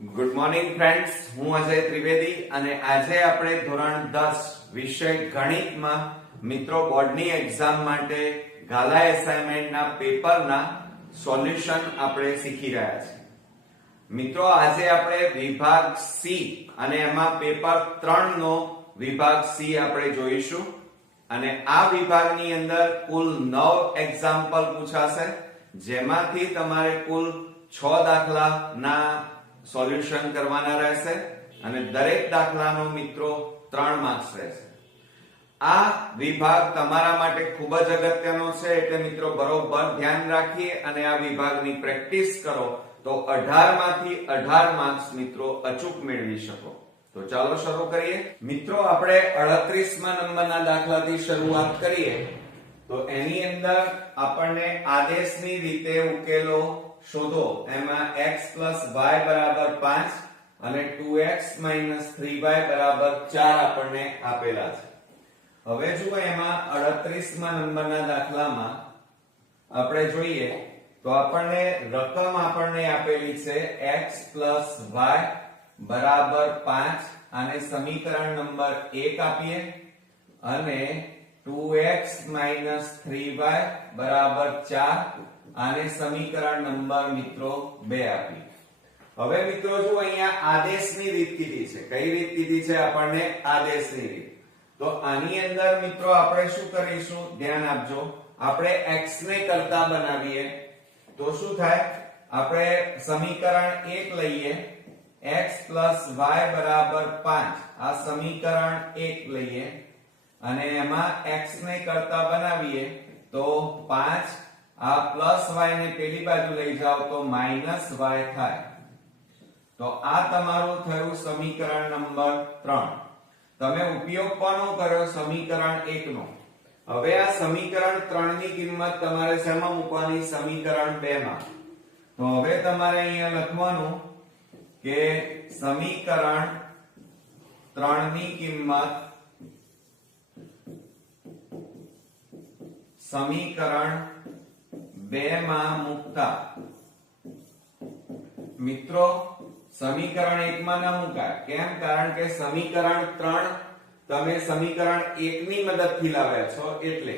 Good morning friends, હું અજય ત્રિવેદી અને આજે આપણે ધોરણ 10 વિષય ગણિતમાં મિત્રો બોર્ડની એક્ઝામ માટે ગાલા એસાઇનમેન્ટના પેપરના સોલ્યુશન આપણે શીખી રહ્યા છીએ. મિત્રો આજે આપણે વિભાગ સી અને એમાં પેપર 3 નો વિભાગ સી આપણે જોઈશું અને આ વિભાગની અંદર કુલ 9 એક્ઝામ્પલ પૂછાશે, જેમાંથી તમારે કુલ 6 દાખલાના સોલ્યુશન કરવાના રહેશે અને દરેક દાખલાનો મિત્રો 3 માર્ક્સ રહેશે. આ વિભાગ તમારા માટે ખૂબ જ અગત્યનો છે, એટલે મિત્રો બરોબર ધ્યાન રાખીએ અને આ વિભાગની પ્રેક્ટિસ કરો તો 18 માંથી 18 માર્ક્સ મિત્રો અચૂક મેળવી શકો. તો ચાલો શરૂ કરીએ. મિત્રો આપણે 38મા નંબરના દાખલાથી શરૂઆત કરીએ તો એની અંદર આપણને આદેશની રીતે ઉકેલો શોધો. એમાં x y બરાબર 5 અને 2x 3y બરાબર 4 આપણને આપેલા છે. હવે જુઓ એમાં 38મા નંબરના દાખલામાં આપણે જોઈએ તો આપણને રકમ આપેલી છે x y બરાબર 5 અને સમીકરણ નંબર 1 આપીએ અને 2x 3y બરાબર 4 આને સમીકરણ નંબર મિત્રો 2 આપી. હવે મિત્રો જો અહીંયા આદેશની રીત કીધી છે. કઈ રીત કીધી છે? આપણને આદેશની રીત. તો આની અંદર મિત્રો આપણે શું કરીશું? ધ્યાન આપજો. આપણે x ને કરતા બનાવીએ તો શું થાય? આપણે સમીકરણ 1 લઈએ, x y બરાબર 5 આ સમીકરણ 1 લઈએ અને એમાં x ને કરતા બનાવીએ તો 5 આ પ્લસ y ને પેલી બાજુ લઈ જાઓ તો માઈનસ y થાય. તો આ તમારું થયું સમીકરણ નંબર 3. તમે ઉપયોગ કોનો કર્યો? સમીકરણ 1 નો. હવે આ સમીકરણ 3 ની કિંમત તમારે શેમાં મૂકવાની? સમીકરણ 2 માં. તો હવે તમારે અહીંયા લખવાનું કે સમીકરણ 3 ની કિંમત સમીકરણ 2 માં મૂકતા મિત્રો સમીકરણ 1 માં ના મુકાય. કેમ? કારણ કે સમીકરણ 3 તમે સમીકરણ 1 ની મદદથી લાવ્યા છો એટલે.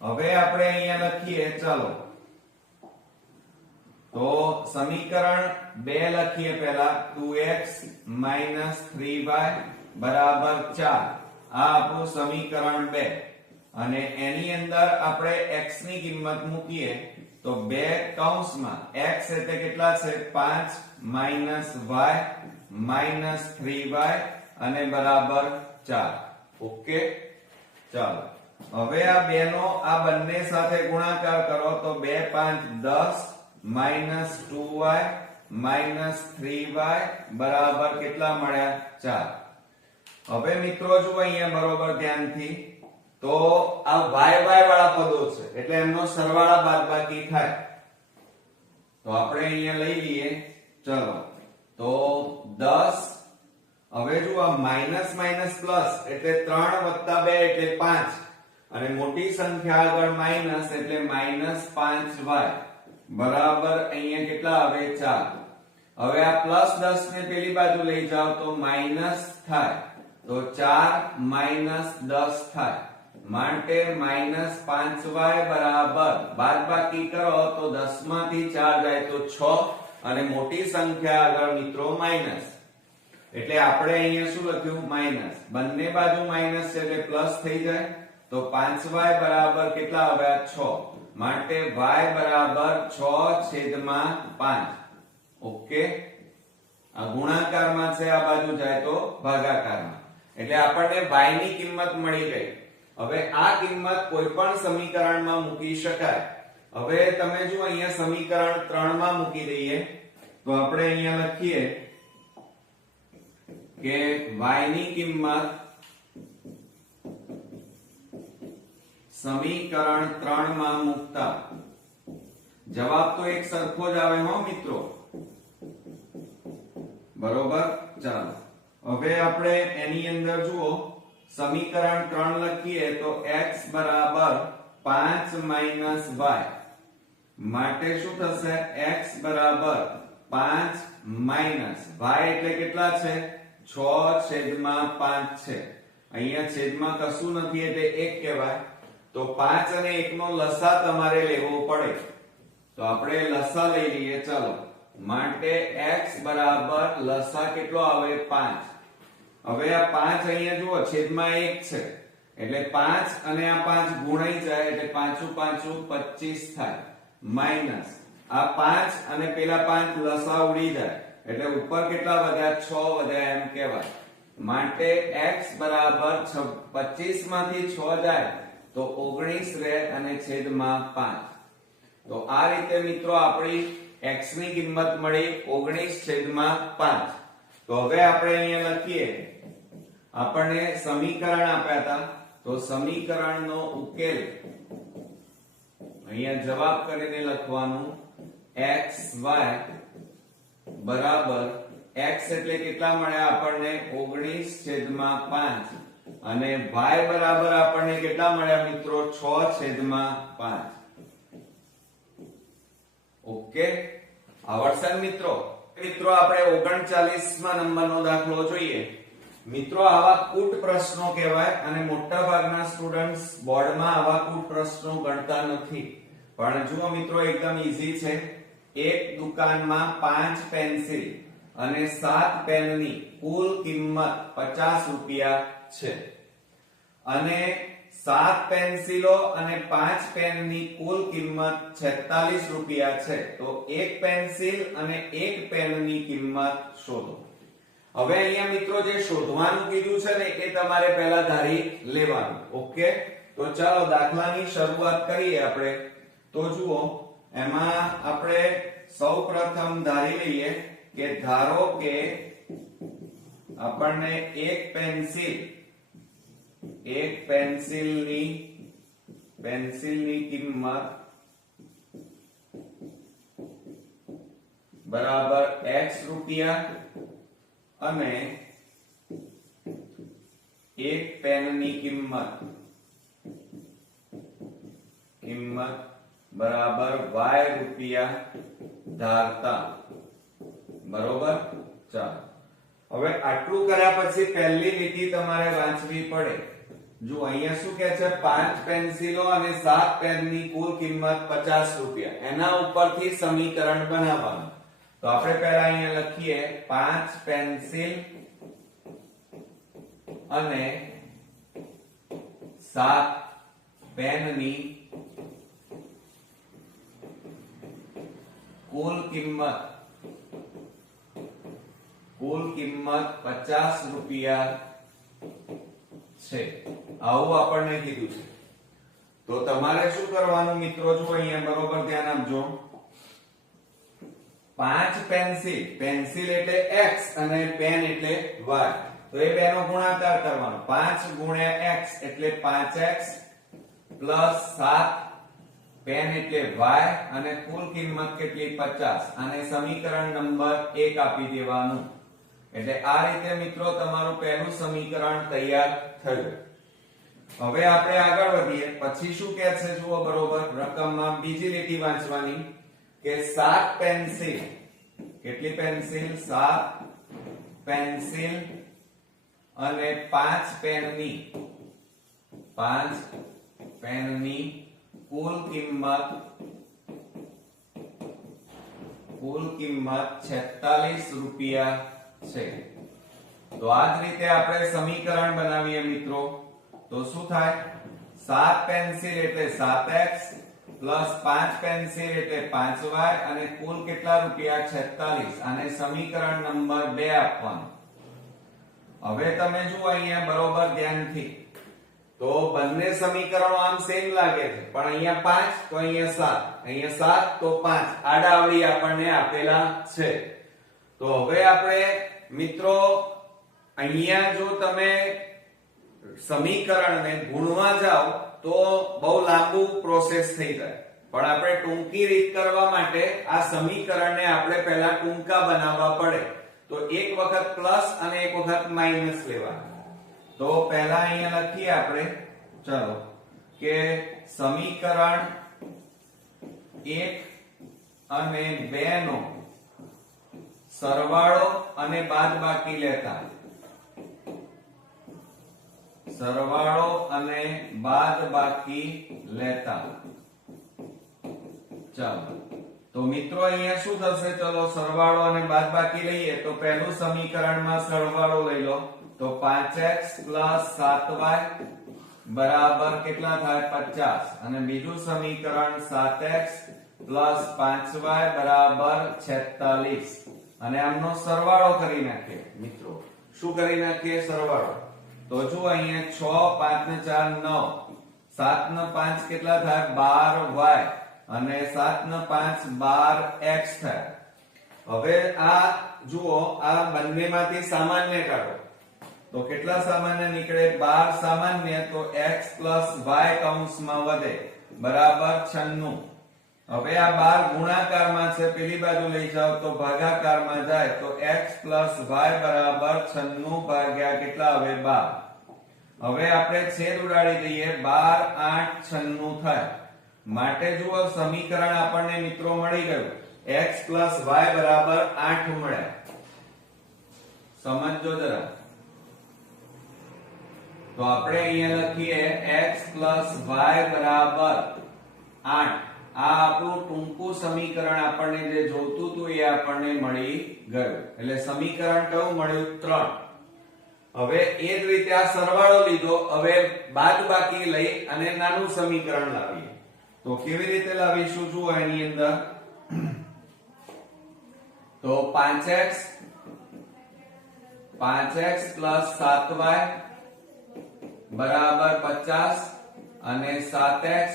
હવે આપણે અહીંયા લખીએ, ચાલો તો સમીકરણ 2 લખીએ પહેલા. 2x 3y બરાબર 4 આ આપણું સમીકરણ 2 અને એની અંદર આપણે x ની કિંમત મૂકીએ તો 2 કૌંસમાં x એટલે કેટલા છે? 5 y 3y અને બરાબર 4. ઓકે, ચાલો હવે આ બે નો આ બંને સાથે ગુણાકાર કરો તો 2 5 10 2y 3y બરાબર કેટલા મળ્યા? 4. હવે મિત્રો જુઓ અહીંયા બરોબર ધ્યાનથી, તો આ y વાળા પદો છે એટલે એમનો સરવાળા બાદબાકી થાય. તો આપણે અહીંયા લઈ લઈએ, ચલો તો 10. હવે જો આ માઈનસ માઈનસ પ્લસ એટલે 3 વત્તા 2 એટલે 5 અને મોટી સંખ્યા આગળ માઈનસ એટલે -5y બરાબર અહીંયા કેટલા આવે? 4. હવે આ પ્લસ 10 ને પેલી બાજુ લઈ જાઓ તો માઈનસ થાય તો 4 10 થાય માટે -5y બરાબર બાદબાકી કરો તો 10 માંથી 4 જાય તો 6 અને મોટી સંખ્યા આગળ મિત્રો માઈનસ એટલે આપણે અહીંયા શું લખ્યું? માઈનસ. બંને બાજુ માઈનસ છે એટલે પ્લસ થઈ જાય તો 5y બરાબર કેટલા આવ્યા? 6 માટે y બરાબર 6/5. ઓકે, આ ગુણાકારમાં છે, આ બાજુ જાય તો ભાગાકારમાં. એટલે આપણને y ની કિંમત મળી ગઈ. હવે આ કિંમત કોઈ પણ સમીકરણમાં મૂકી શકાય. હવે તમે જો અહીંયા સમીકરણ 3 માં મૂકી દઈએ તો આપણે અહીંયા લખીએ કે y ની કિંમત સમીકરણ 3 માં મૂકતા જવાબ તો એક સરખો જ આવે હો મિત્રો. બરોબર, ચાલો હવે આપણે એની અંદર જુઓ સમીકરણ 3 લખીએ તો x બરાબર 5 y માટે શું થશે? x બરાબર 5 માઇનસ y એટલે કેટલા છે 6/5 છે. અહીંયા છેદમાં કશું નથી એટલે 1 કહેવાય. તો 5 અને 1 નો લસા તમારે લેવો પડે. તો આપણે લસા લઈ લઈએ. ચાલો, માટે x બરાબર લસા કેટલો આવે 5. હવે આ 5 અહીંયા જુઓ છેદમાં 1 છે એટલે 5 અને આ 5 ગુણાઈ જાય એટલે 5 5 25 થાય, માઇનસ આ 5 અને પેલા 5 લસા ઉડી જાય એટલે ઉપર કેટલા વધ્યા 6 વધ્યા એમ કહેવાય. માટે x બરાબર 25 માંથી 6 જાય તો 19 રહે અને છેદમાં 5. તો આ રીતે મિત્રો આપણી x ની કિંમત મળી 19/5. તો હવે આપણે અહીંયા લખીએ, આપણને સમીકરણ આપ્યા હતા તો સમીકરણનો ઉકેલ અહીંયા જવાબ કરીને લખવાનું xy બરાબર x એટલે કેટલા મળ્યા આપણને 19/5 અને y બરાબર આપણને કેટલા મળ્યા મિત્રો 6/5. ઓકે, આવડશે મિત્રો. આપણે 39મા નંબરનો દાખલો જોઈએ. મિત્રો આવા કૂટ પ્રશ્નો કહેવાય અને મોટા ભાગના સ્ટુડન્ટ્સ બોર્ડમાં આવા કૂટ પ્રશ્નો ગણતા નથી. પણ જુઓ મિત્રો એકદમ ઈઝી છે. એક દુકાનમાં 5 પેન્સિલ અને 7 પેનની કુલ કિંમત 50 રૂપિયા છે અને 7 પેન્સિલો અને 5 પેનની કુલ કિંમત 46 રૂપિયા છે. તો એક પેન્સિલ અને એક પેનની કિંમત શોધો. હવે અહીંયા મિત્રો જે શોધવાનું કીધું છે ને એ તમારે પહેલા ધારી લેવાનું. ઓકે, તો ચાલો દાખલાની શરૂઆત કરીએ આપણે. તો જુઓ, એમાં આપણે સૌપ્રથમ ધારી લઈએ કે ધારો કે આપણને એક પેન્સિલની કિંમત બરાબર x રૂપિયા અને એક પેનની કિંમત બરાબર y રૂપિયા ધારતા. બરોબર. ચાલો, હવે આટલું કર્યા પછી પહેલી લીટી તમારે વાંચવી પડે. જો અહીંયા શું કહે છે 5 પેન્સિલો અને 7 પેનની કુલ કિંમત 50 રૂપિયા. એના ઉપરથી સમીકરણ બનાવવાનું. તો આપણે પહેલા અહીંયા લખીએ 5 પેન્સિલ અને 7 પેનની કુલ કિંમત 50 રૂપિયા છે. આવું આપણને કીધું છે. તો તમારે શું કરવાનું મિત્રો, જો અહીંયા બરોબર ધ્યાન આપજો. 5 પેન્સિલ એટલે x અને પેન એટલે y. તો એ બેનો ગુણાકાર કરવાનો. 5 ગુણ્યા x એટલે 5x પ્લસ 7 પેન એટલે y અને કુલ કિંમત કેટલી 50. આને સમીકરણ નંબર 1 આપી દેવાનું. એટલે આ રીતે મિત્રો તમારું પહેલું સમીકરણ તૈયાર થયું. હવે આપણે આગળ વધીએ. પછી શું કહે છે જુઓ બરોબર, રકમમાં બીજી લીટી વાંચવાની કે 7 પેન્સિલ, કેટલી પેન્સિલ 7 પેન્સિલ અને 5 પેનની કુલ કિંમત 46 રૂપિયા છે. તો આ જ રીતે આપણે સમીકરણ બનાવીએ મિત્રો. તો શું થાય 7 પેન્સિલ એટલે 7x પ્લસ 5 પેન્સિલ એટલે 5y અને કુલ કેટલા રૂપિયા 46. આને સમીકરણ નંબર 2 આપવાનું. હવે તમે જુઓ અહીંયા બરોબર ધ્યાનથી. તો બંને સમીકરણો આમ સેમ લાગે છે પણ અહીંયા 5 તો અહીંયા 7, અહીંયા 7 તો 5 આડાઅવળી આપણને આપેલા છે. તો હવે આપણે મિત્રો અહીંયા જો તમે સમીકરણને ગુણવા જાઓ તો બહુ લાંબુ પ્રોસેસ થઈ જાય. પણ આપણે ટૂંકી રીત કરવા માટે આ સમીકરણને આપણે પહેલા ટૂંકા બનાવવા પડે. તો એક વખત પ્લસ અને એક વખત માઈનસ લેવાના. તો પહેલા અહીંયા લખીએ આપણે, ચલો, કે સમીકરણ 1 અને 2 નો સરવાળો અને બાદબાકી લેતા, સરવાળો અને બાદબાકી લેતા. ચાલો તો મિત્રો અહીંયા શું થશે? ચલો સરવાળો અને બાદબાકી લઈએ તો પહેલું સમીકરણમાં સરવાળો લઈ લો તો 5x 7y બરાબર કેટલા થાય? 50. અને બીજું સમીકરણ 7x 5y બરાબર 46. અને આમનો સરવાળો કરી નાખીએ મિત્રો. શું કરી નાખીએ? સરવાળો. તો જો અહીંયા 6 5 ને 4 9, 7 ને 5 કેટલા થાય? 12y અને 7 ને 5 12x થાય. હવે આ જુઓ, આ બંનેમાંથી સામાન્ય કાઢો તો કેટલા સામાન્ય નીકળે? 12 સામાન્ય તો x y કૌંસમાં વધે બરાબર 96. હવે આ 12 ગુણાકારમાં છે, પેલી બાજુ લઈ જાઓ તો ભાગાકારમાં જાય તો x y બરાબર 96 ભાગ્યા કેટલા આવે? 12. હવે આપણે છેદ ઉડાડી દઈએ, 12 8 96 થાય. માટે જુઓ સમીકરણ આપણને મિત્રો મળી ગયું, x y બરાબર 8 મળ્યા. સમજો જરા. તો આપણે અહીંયા લખીએ x y બરાબર 8. આ આપણું ટૂંકું સમીકરણ આપણને જે જોતું હતું એ આપણને મળી ગયું. એટલે સમીકરણ કયું મળ્યું? 3. હવે એ જ રીતે આ સરવાળો લીધો, હવે બાદબાકી લઈ અને નાનું સમીકરણ લાવીએ. તો કેવી રીતે લાવીશું? જુઓ એની અંદર તો 5x 7y બરાબર 50 અને 7x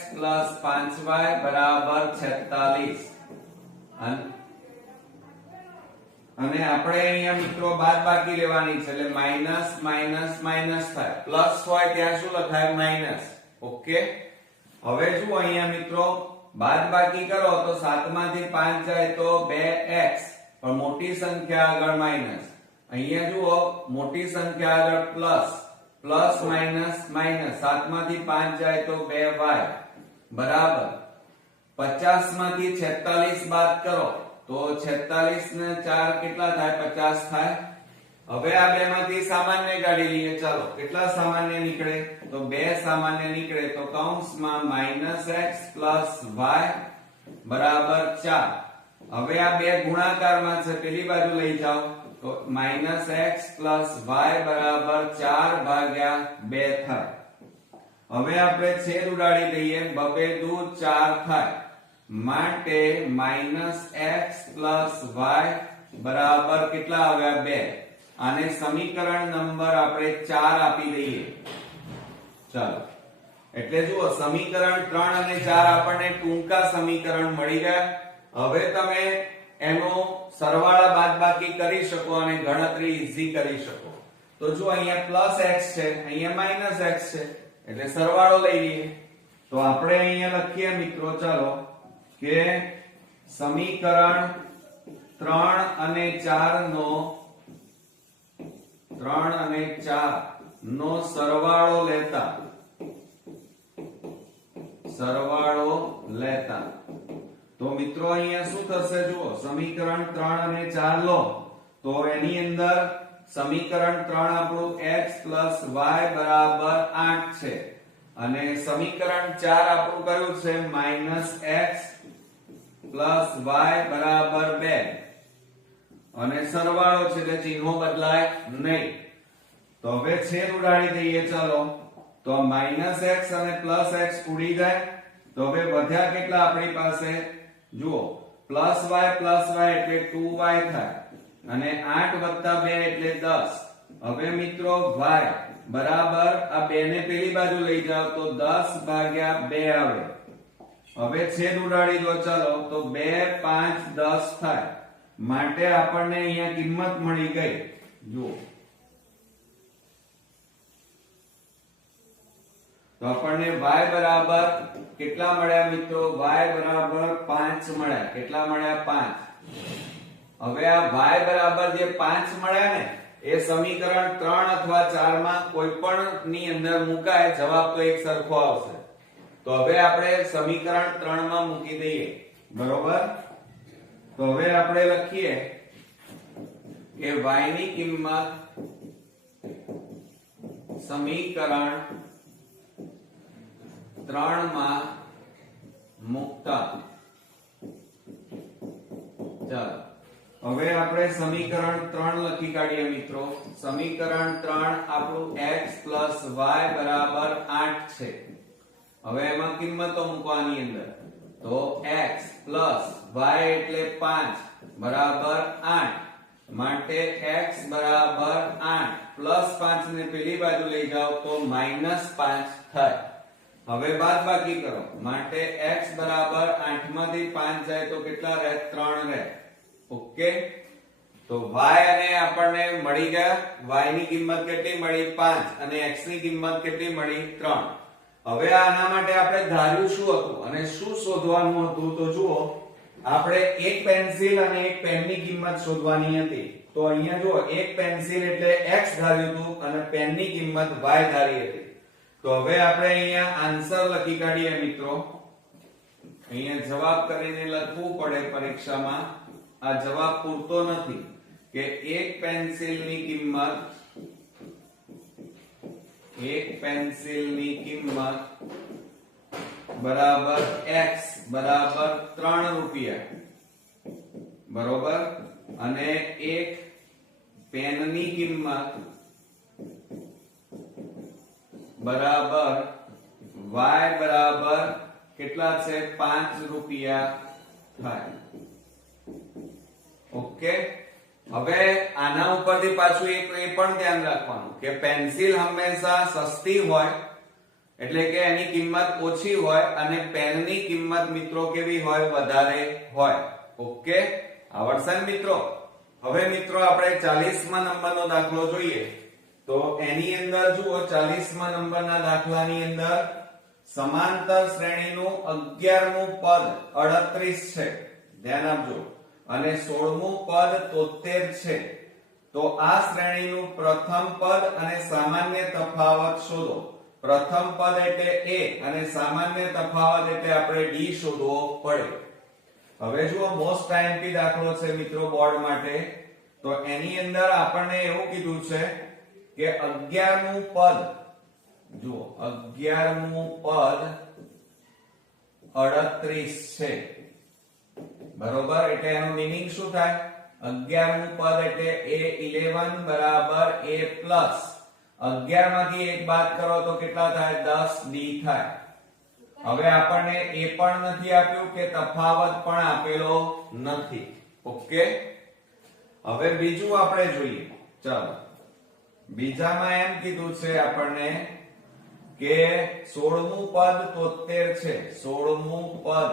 5y બરાબર 46. અને આપણે અહીંયા મિત્રો બાદબાકી લેવાની છે એટલે માઈનસ માઈનસ માઈનસ થાય, પ્લસ હોય ત્યાં શું લખાય? માઈનસ. ઓકે. હવે જુઓ અહીંયા મિત્રો બાદબાકી કરો તો 7 માંથી 5 જાય તો 2x, પણ મોટી સંખ્યા આગળ માઈનસ. અહીંયા જુઓ મોટી સંખ્યા આગળ પ્લસ, પ્લસ માઈનસ માઈનસ. 7 માંથી 5 જાય તો 2y બરાબર 50 માંથી 46 બાદ કરો તો 46 ને 4 કેટલા થાય? 50 થાય. હવે આ બે માંથી સામાન્ય કાઢી લઈએ. ચાલો કેટલા સામાન્ય નીકળે? તો 2 સામાન્ય નીકળે તો કૌંસમાં -x y બરાબર 4. હવે આ બે ગુણાકારમાં છે, પેલી બાજુ લઈ જાઓ તો -x y બરાબર 4 ભાગ્યા 2 થાય. હવે આપણે છેદ ઉડાડી દઈએ, 2 દુ 4 થાય. માટે -x y બરાબર કેટલા આવ્યા? 2. આને સમીકરણ નંબર આપણે 4 આપી દઈએ. ચાલો એટલે જુઓ સમીકરણ 3 અને 4 આપણને ટૂંકા સમીકરણ મળી ગયા. હવે તમે એનો સરવાળા બાદબાકી કરી શકો અને ગણતરી ઈઝી કરી શકો. તો જો અહીંયા +x છે, અહીંયા -x છે, એટલે સરવાળો લઈ લઈએ. તો આપણે અહીંયા લખીએ મિત્રો, ચાલો કે સમીકરણ 3 અને 4 નો સરવાળો લેતા તો મિત્રો અહીંયા શું થશે? જુઓ સમીકરણ 3 અને 4 લો તો એની અંદર સમીકરણ 3 આપણું x y બરાબર 8 છે અને સમીકરણ 4 આપણું કયું છે? -x y બરાબર 2. અને સરવાળો છે એટલે ચિહ્નો બદલાય નહીં. તો હવે છેદ ઉડાડી દઈએ. ચાલો તો -x અને +x ઉડી જાય. તો હવે વધ્યા કેટલા આપણી પાસે? જુઓ +y એટલે 2y થાય અને 8 + 2 એટલે 10. હવે મિત્રો y બરાબર આ 2 ને પેલી બાજુ લઈ જાઓ તો 10 ભાગ્યા 2 આવે. હવે છેદ ઉડાડી દો. ચાલો તો 2 5 10 થાય. માટે આપણને અહીંયા કિંમત મળી ગઈ. જુઓ તો આપણને y બરાબર કેટલા મળ્યા મિત્રો? y બરાબર 5 મળ્યા. કેટલા મળ્યા? 5. હવે આ y બરાબર જે 5 મળ્યા ને એ સમીકરણ 3 અથવા 4 માં કોઈ પણ ની અંદર મુકાય, જવાબ તો એક સરખો આવશે. તો હવે આપણે સમીકરણ 3 માં મૂકી દઈએ. બરોબર. તો હવે આપણે લખીએ કે y ની કિંમત સમીકરણ 3 માં મૂકતા, ચાલો હવે આપણે સમીકરણ 3 લખી કાઢીએ મિત્રો. સમીકરણ 3 આપણું x y બરાબર 8 છે. હવે એમાં કિંમતો મૂકવાની અંદર, તો x y એટલે 5 બરાબર 8 માટે x બરાબર 8 પ્લસ 5 ને પેલી બાજુ લઈ જાઓ તો -5 થાય. હવે બાદબાકી કરો માટે x બરાબર 8 માંથી 5 જાય તો કેટલા રહે? 3 રહે. ઓકે, તો y અને આપણને મળી ગયા, y ની કિંમત કેટલી મળી? 5 અને x ની કિંમત કેટલી મળી? 3. હવે આના માટે આપણે ધાર્યું શું હતું અને શું શોધવાનું હતું? તો જુઓ, આપણે એક પેન્સિલ અને એક પેનની કિંમત શોધવાની હતી. તો અહીંયા જુઓ, એક પેન્સિલ એટલે x ધાર્યું હતું અને પેનની કિંમત y ધારી હતી. તો હવે આપણે અહીંયા આન્સર લખી કાઢીએ મિત્રો. અહીંયા જવાબ કરીને લખવું પડે પરીક્ષામાં. આ જવાબ પૂરતો નથી કે એક પેન્સિલની કિંમત બરાબર x બરાબર 3 રૂપિયા, બરોબર, અને એક પેનની કિંમત બરાબર y બરાબર કેટલા છે? 5 રૂપિયા થાય. ઓકે, હવે આના ઉપરથી પાછું એક એ પણ ધ્યાન રાખવાનું કે પેન્સિલ હંમેશા સસ્તી હોય એટલે કે એની કિંમત ઓછી હોય અને પેનની કિંમત મિત્રો કેવી હોય? વધારે હોય. ઓકે, આવડશે ને મિત્રો? હવે મિત્રો આપણે 40મા નંબરનો દાખલો જોઈએ. તો એની અંદર જુઓ, 40મા નંબરના દાખલાની અંદર સમાંતર શ્રેણીનું 11મું પદ 38 છે, ધ્યાન આપજો, અને 16મું પદ 73 છે. તો આ શ્રેણીનું પ્રથમ પદ અને સામાન્ય તફાવત શોધો. પ્રથમ પદ એટલે a અને સામાન્ય તફાવત એટલે આપણે d શોધવો પડે. હવે જુઓ, મોસ્ટ આઈએમપી દાખલો છે મિત્રો બોર્ડ માટે. તો એની અંદર આપણને એવું કીધું છે કે 11મું પદ, જુઓ 11મું પદ 38 છે, બરોબર. એટલે એનું મીનિંગ શું થાય? 11મું પદ એટલે a11 બરાબર a પ્લસ 11 માંથી 1 બાદ કરો તો કેટલા થાય? 10d થાય. હવે આપણને એ પણ નથી આપ્યું કે તફાવત પણ આપેલો નથી. ઓકે, હવે બીજું આપણે જોઈએ. ચાલો, બીજામાં એમ કીધું છે આપણને કે 16મું પદ 73 છે. 16મું પદ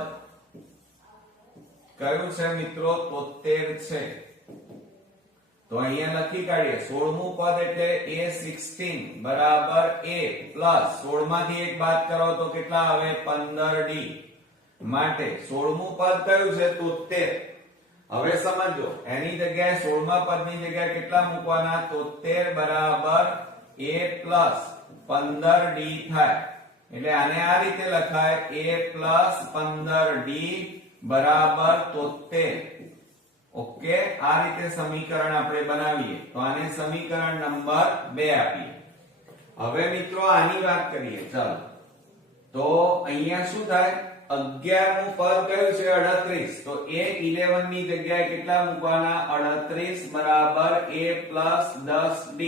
કયું છે મિત્રો? 73 છે. તો અહીંયા લખી કાઢીએ. 16મું પદ એટલે a16 બરાબર a પ્લસ 16 માંથી 1 બાદ કરો તો કેટલા આવે? 15d. માટે 16મું પદ કયું છે? 73. હવે સમજો, એની જગ્યાએ 16મા પદની જગ્યાએ કેટલા મૂકવાના? 73 બરાબર a પ્લસ 15d થાય. એટલે આને આ રીતે લખાય, a પ્લસ 15d બરાબર 73. ઓકે, આ રીતે સમીકરણ આપણે બનાવીએ. તો આને સમીકરણ નંબર 2 આપીએ. હવે મિત્રો આની વાત કરીએ. ચાલો, તો અહીંયા શું થાય? 11મું પદ કયું છે? 38. તો a11 ની જગ્યાએ કેટલા મૂકવાના? 38 બરાબર a પ્લસ 10d.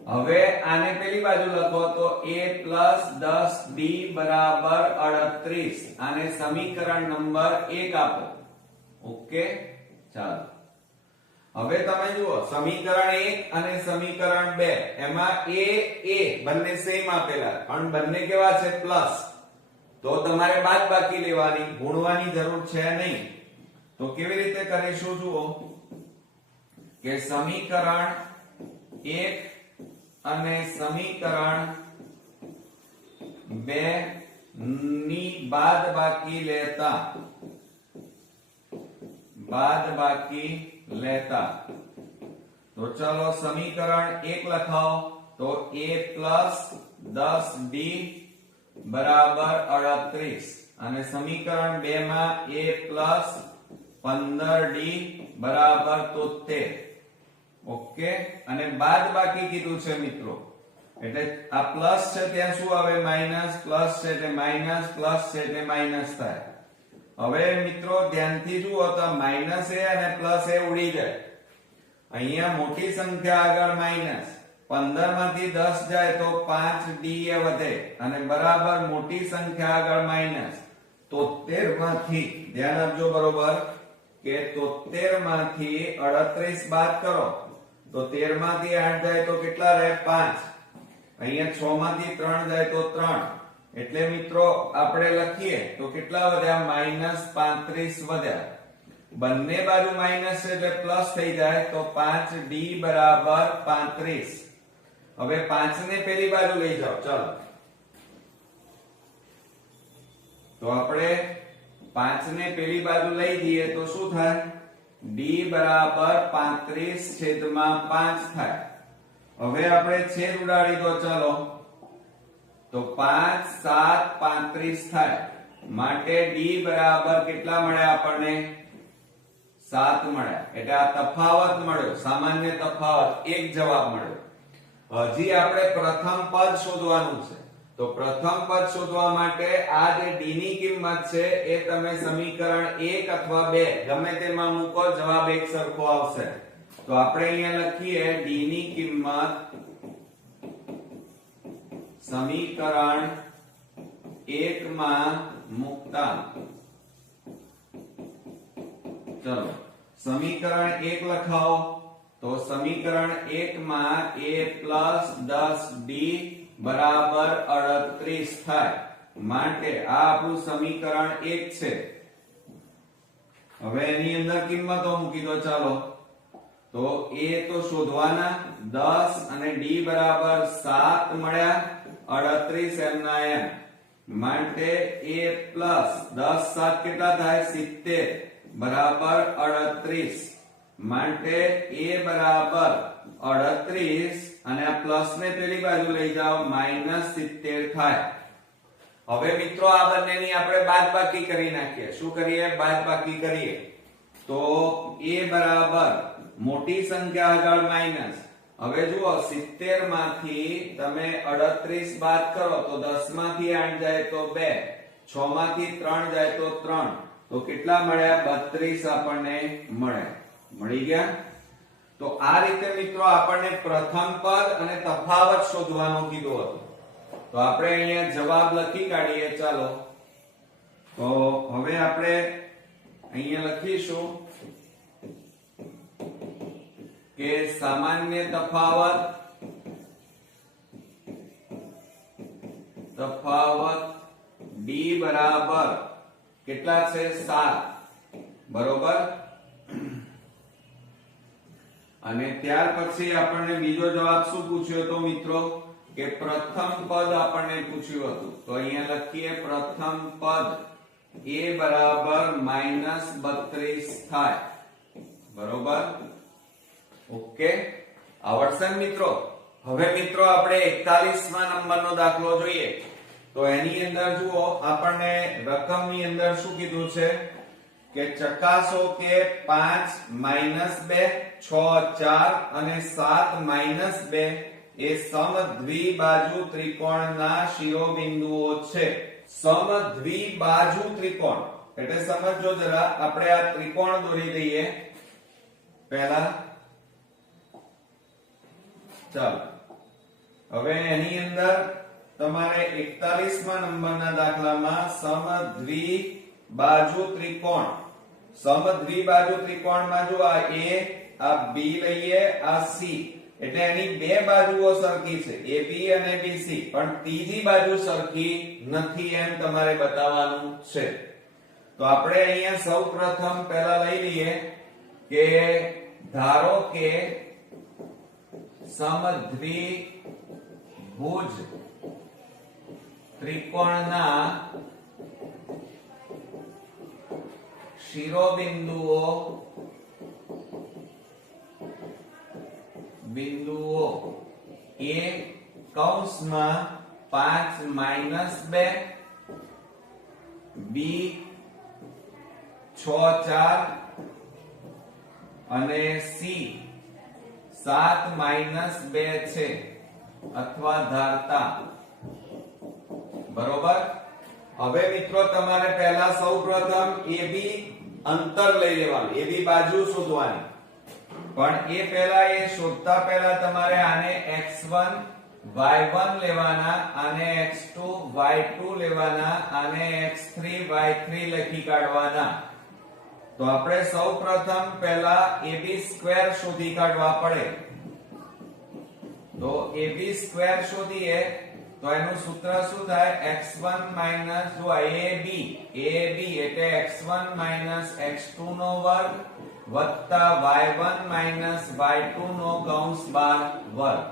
હવે આને પેલી બાજુ લખો તો a પ્લસ 10d બરાબર 38. આને સમીકરણ નંબર 1 આપો. ઓકે, ચાલો. હવે તમે જુઓ, સમીકરણ 1 અને સમીકરણ 2 એમાં a બંને સેમ આપેલા, પણ બંને કેવા છે? પ્લસ. તો તમારે બાદબાકી લેવાની, ગુણવાની જરૂર છે નહીં. તો કેવી રીતે કરીશું? જુઓ કે સમીકરણ 1 અને સમીકરણ 2 ની બાદબાકી લેતા તો ચલો સમીકરણ 1 લખાઓ. તો a પ્લસ 10d બરાબર 38 અને સમીકરણ 2 માં a પ્લસ 15d બરાબર 73. ઓકે, અને બાદ બાકી કીધું છે મિત્રો, એટલે આ પ્લસ છે ત્યાં શું આવે માઈનસ, પ્લસ છે એટલે માઈનસ, પ્લસ છે એટલે માઈનસ થાય. હવે મિત્રો ધ્યાનથી જુઓ તો માઈનસ એ અને પ્લસ એ ઉડી જાય. અહીંયા મોટી સંખ્યા આગળ માઈનસ, 15 માંથી 10 જાય તો 5d એ વધે, અને બરાબર મોટી સંખ્યા આગળ માઈનસ 73 માંથી, ધ્યાન આપજો બરોબર, કે 73 માંથી 38 બાદ કરો તો 13 માંથી 8 જાય તો કેટલા રહે 5. અહીંયા 6 માંથી 3 જાય તો 3, એટલે મિત્રો આપણે લખીએ તો કેટલા વધ્યા -35 વધ્યા. બંને બાજુ માઈનસ છે એટલે પ્લસ થઈ જાય તો 5d બરાબર 35. હવે 5 ને પેલી બાજુ લઈ જાઓ, ચાલો તો આપણે 5 ને પેલી બાજુ લઈ જઈએ તો શું થાય, d બરાબર 35/5 થાય. હવે આપણે છેદ ઉડાડી દો, ચાલો તો 5 7 35 થાય. માટે d બરાબર કેટલા મળ્યા આપણને, 7 મળ્યા. એટલે આ તફાવત મળ્યો, સામાન્ય તફાવત, એક જવાબ મળ્યો. હજી આપણે પ્રથમ પદ શોધવાનું છે. તો પ્રથમ પદ શોધવા માટે આ જે d ની કિંમત છે એ તમે સમીકરણ 1 અથવા 2 ગમે તેમાં મૂકો, જવાબ એક સરખો આવશે. તો આપણે અહીંયા લખીએ d ની કિંમત સમીકરણ 1 માં મૂકતા, ચલો સમીકરણ 1 લખાવો. તો સમીકરણ 1 માં a + 10d બરાબર 38 થાય. માટે આ આપણું સમીકરણ 1 છે. હવે એની અંદર કિંમતો મૂકી દો, ચાલો તો a તો શોધવાના 10 અને d બરાબર 7 મળ્યા, 38 એમના એમ. માટે a + 10 7 કેટલા થાય 70 બરાબર 38. માટે a બરાબર 38 અને આ પ્લસ ને પેલી બાજુ લઈ જાઓ -70 થાય. હવે મિત્રો આ બંનેની આપણે બાદબાકી કરી નાખીએ. શું કરીએ, બાદબાકી કરીએ. તો a બરાબર મોટી સંખ્યા આગળ માઈનસ. હવે જુઓ 70 માંથી તમે 38 બાદ કરો તો 10 માંથી 8 જાય તો 2, 6 માંથી 3 જાય તો 3, તો કેટલા મળ્યા 32 આપણને મળ્યા. મળી ગયા. તો આ રીતે મિત્રો આપણને પ્રથમ પદ અને તફાવત શોધવાનું કીધું હતું. તો આપણે અહીંયા જવાબ લખી કાઢીએ, ચાલો તો હવે આપણે અહીંયા લખીશું કે સામાન્ય તફાવત d બરાબર કેટલા છે 7, બરોબર. અને ત્યાર પછી આપણને બીજો જવાબ શું પૂછ્યો હતો મિત્રો, કે પ્રથમ પદ આપણને પૂછ્યું હતું. તો અહીંયા લખીએ પ્રથમ પદ a બરાબર -32 થાય, બરોબર. ઓકે, આવડશે મિત્રો. હવે મિત્રો આપણે 41મા નંબરનો દાખલો જોઈએ. તો એની અંદર જુઓ આપણને રકમની અંદર શું કીધું છે કે ચકાસો કે 5 - 2 6 4 અને 7 - 2 એ સમદ્વિબાજુ ત્રિકોણના શિરોબિંદુઓ છે. સમદ્વિબાજુ ત્રિકોણ એટલે સમજો જરા, આપણે આ ત્રિકોણ દોરી દઈએ પહેલા, ચાલો. હવે એની અંદર તમારે 41મા નંબરના દાખલામાં સમદ્વિબાજુ ત્રિકોણ, સમદ્વિબાજુ ત્રિકોણમાં જો આ a, આ b લઈએ, આ c, એટલે એની બે બાજુઓ સરખી છે, AB અને BC, પણ ત્રીજી બાજુ સરખી નથી એમ તમારે બતાવવાનું છે. તો આપણે અહીંયા સૌપ્રથમ પહેલા લઈ લઈએ કે ધારો કે સમદ્વિભુજ ત્રિકોણના શિરોબિંદુઓ એ કૌંસમાં 5 - 2 b 6 4 અને c 7 - 2 છે અથવા ધારતા, બરોબર. હવે મિત્રો તમારે પહેલા સૌપ્રથમ AB અંતર લઈ લેવાનું, AB બાજુ શોધવાની, પણ એ પહેલા એ શોધતા પહેલા તમારે આને x1 y1 લેવાના, આને x2 y2 લેવાના, આને x3 y3 લખી કાઢવાના. તો આપણે સૌપ્રથમ પહેલા AB² શોધી કાઢવા પડે. તો AB² શોધીએ તો એનું સૂત્ર શું થાય? x1 - જો AB એટલે x1 - x2 નો વર્ગ વત્તા y1 - y2 નો કૌંસ બાર વર્ગ.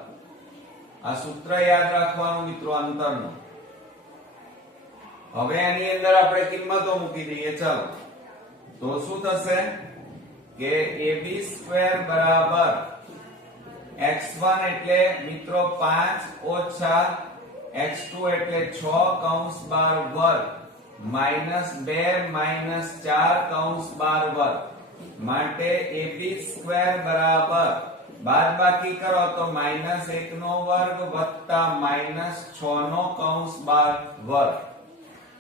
આ સૂત્ર યાદ રાખવાનું મિત્રો અંતરનું. હવે આની અંદર આપણે કિંમતો મૂકી દઈએ. ચાલો, તો શું થશે કે AB² બરાબર x1 એટલે મિત્રો 5 ઓછા x2 એટલે 6 કૌંસ બાર વર્ગ -2 - 4 કૌંસ બાર વર્ગ. માટે AB² બરાબર બાદબાકી કરો તો -1 નો વર્ગ વત્તા -6 નો કૌંસ બાર વર્ગ.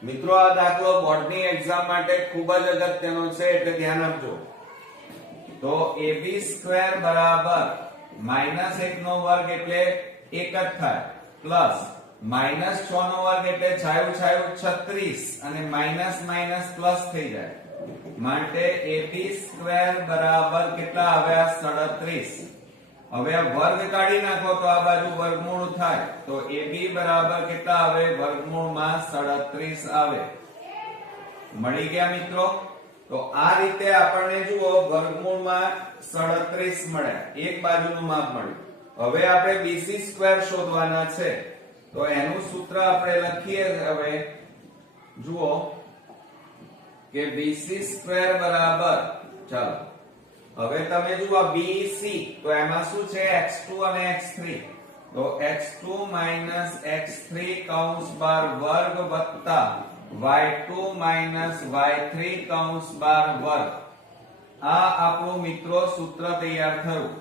મિત્રો આ દાખલો બોર્ડની એક્ઝામ માટે ખૂબ જ અગત્યનો છે એટલે ધ્યાન આપજો. તો AB² બરાબર -1 નો વર્ગ એટલે 1 જ થાય, પ્લસ -6 નો વર્ગ એટલે છાયું છાયું 36 અને માઈનસ માઈનસ પ્લસ થઈ જાય. માટે AB² બરાબર કેટલા આવ્યા? 37. હવે આ વર્ગ કાઢી નાખો તો આ બાજુ વર્ગમૂળ થાય, તો AB બરાબર કેટલા આવે? વર્ગમૂળમાં 37 આવે. મળી ગયા મિત્રો. તો આ રીતે આપણને જુઓ વર્ગમૂળમાં 37 મળ્યા, એક બાજુનું માપ મળ્યું. હવે આપણે BC² શોધવાના છે. તો એનું સૂત્ર આપણે લખીએ. હવે જુઓ કે BC² બરાબર, ચાલો હવે તમે જુઓ BC તો એમાં શું છે? x2 અને x3. તો x2 - x3 કૌંસ બાર વર્ગ વત્તા y2 - y3 કૌંસ બાર વર્ગ. આ આપણું મિત્રો સૂત્ર તૈયાર થયું.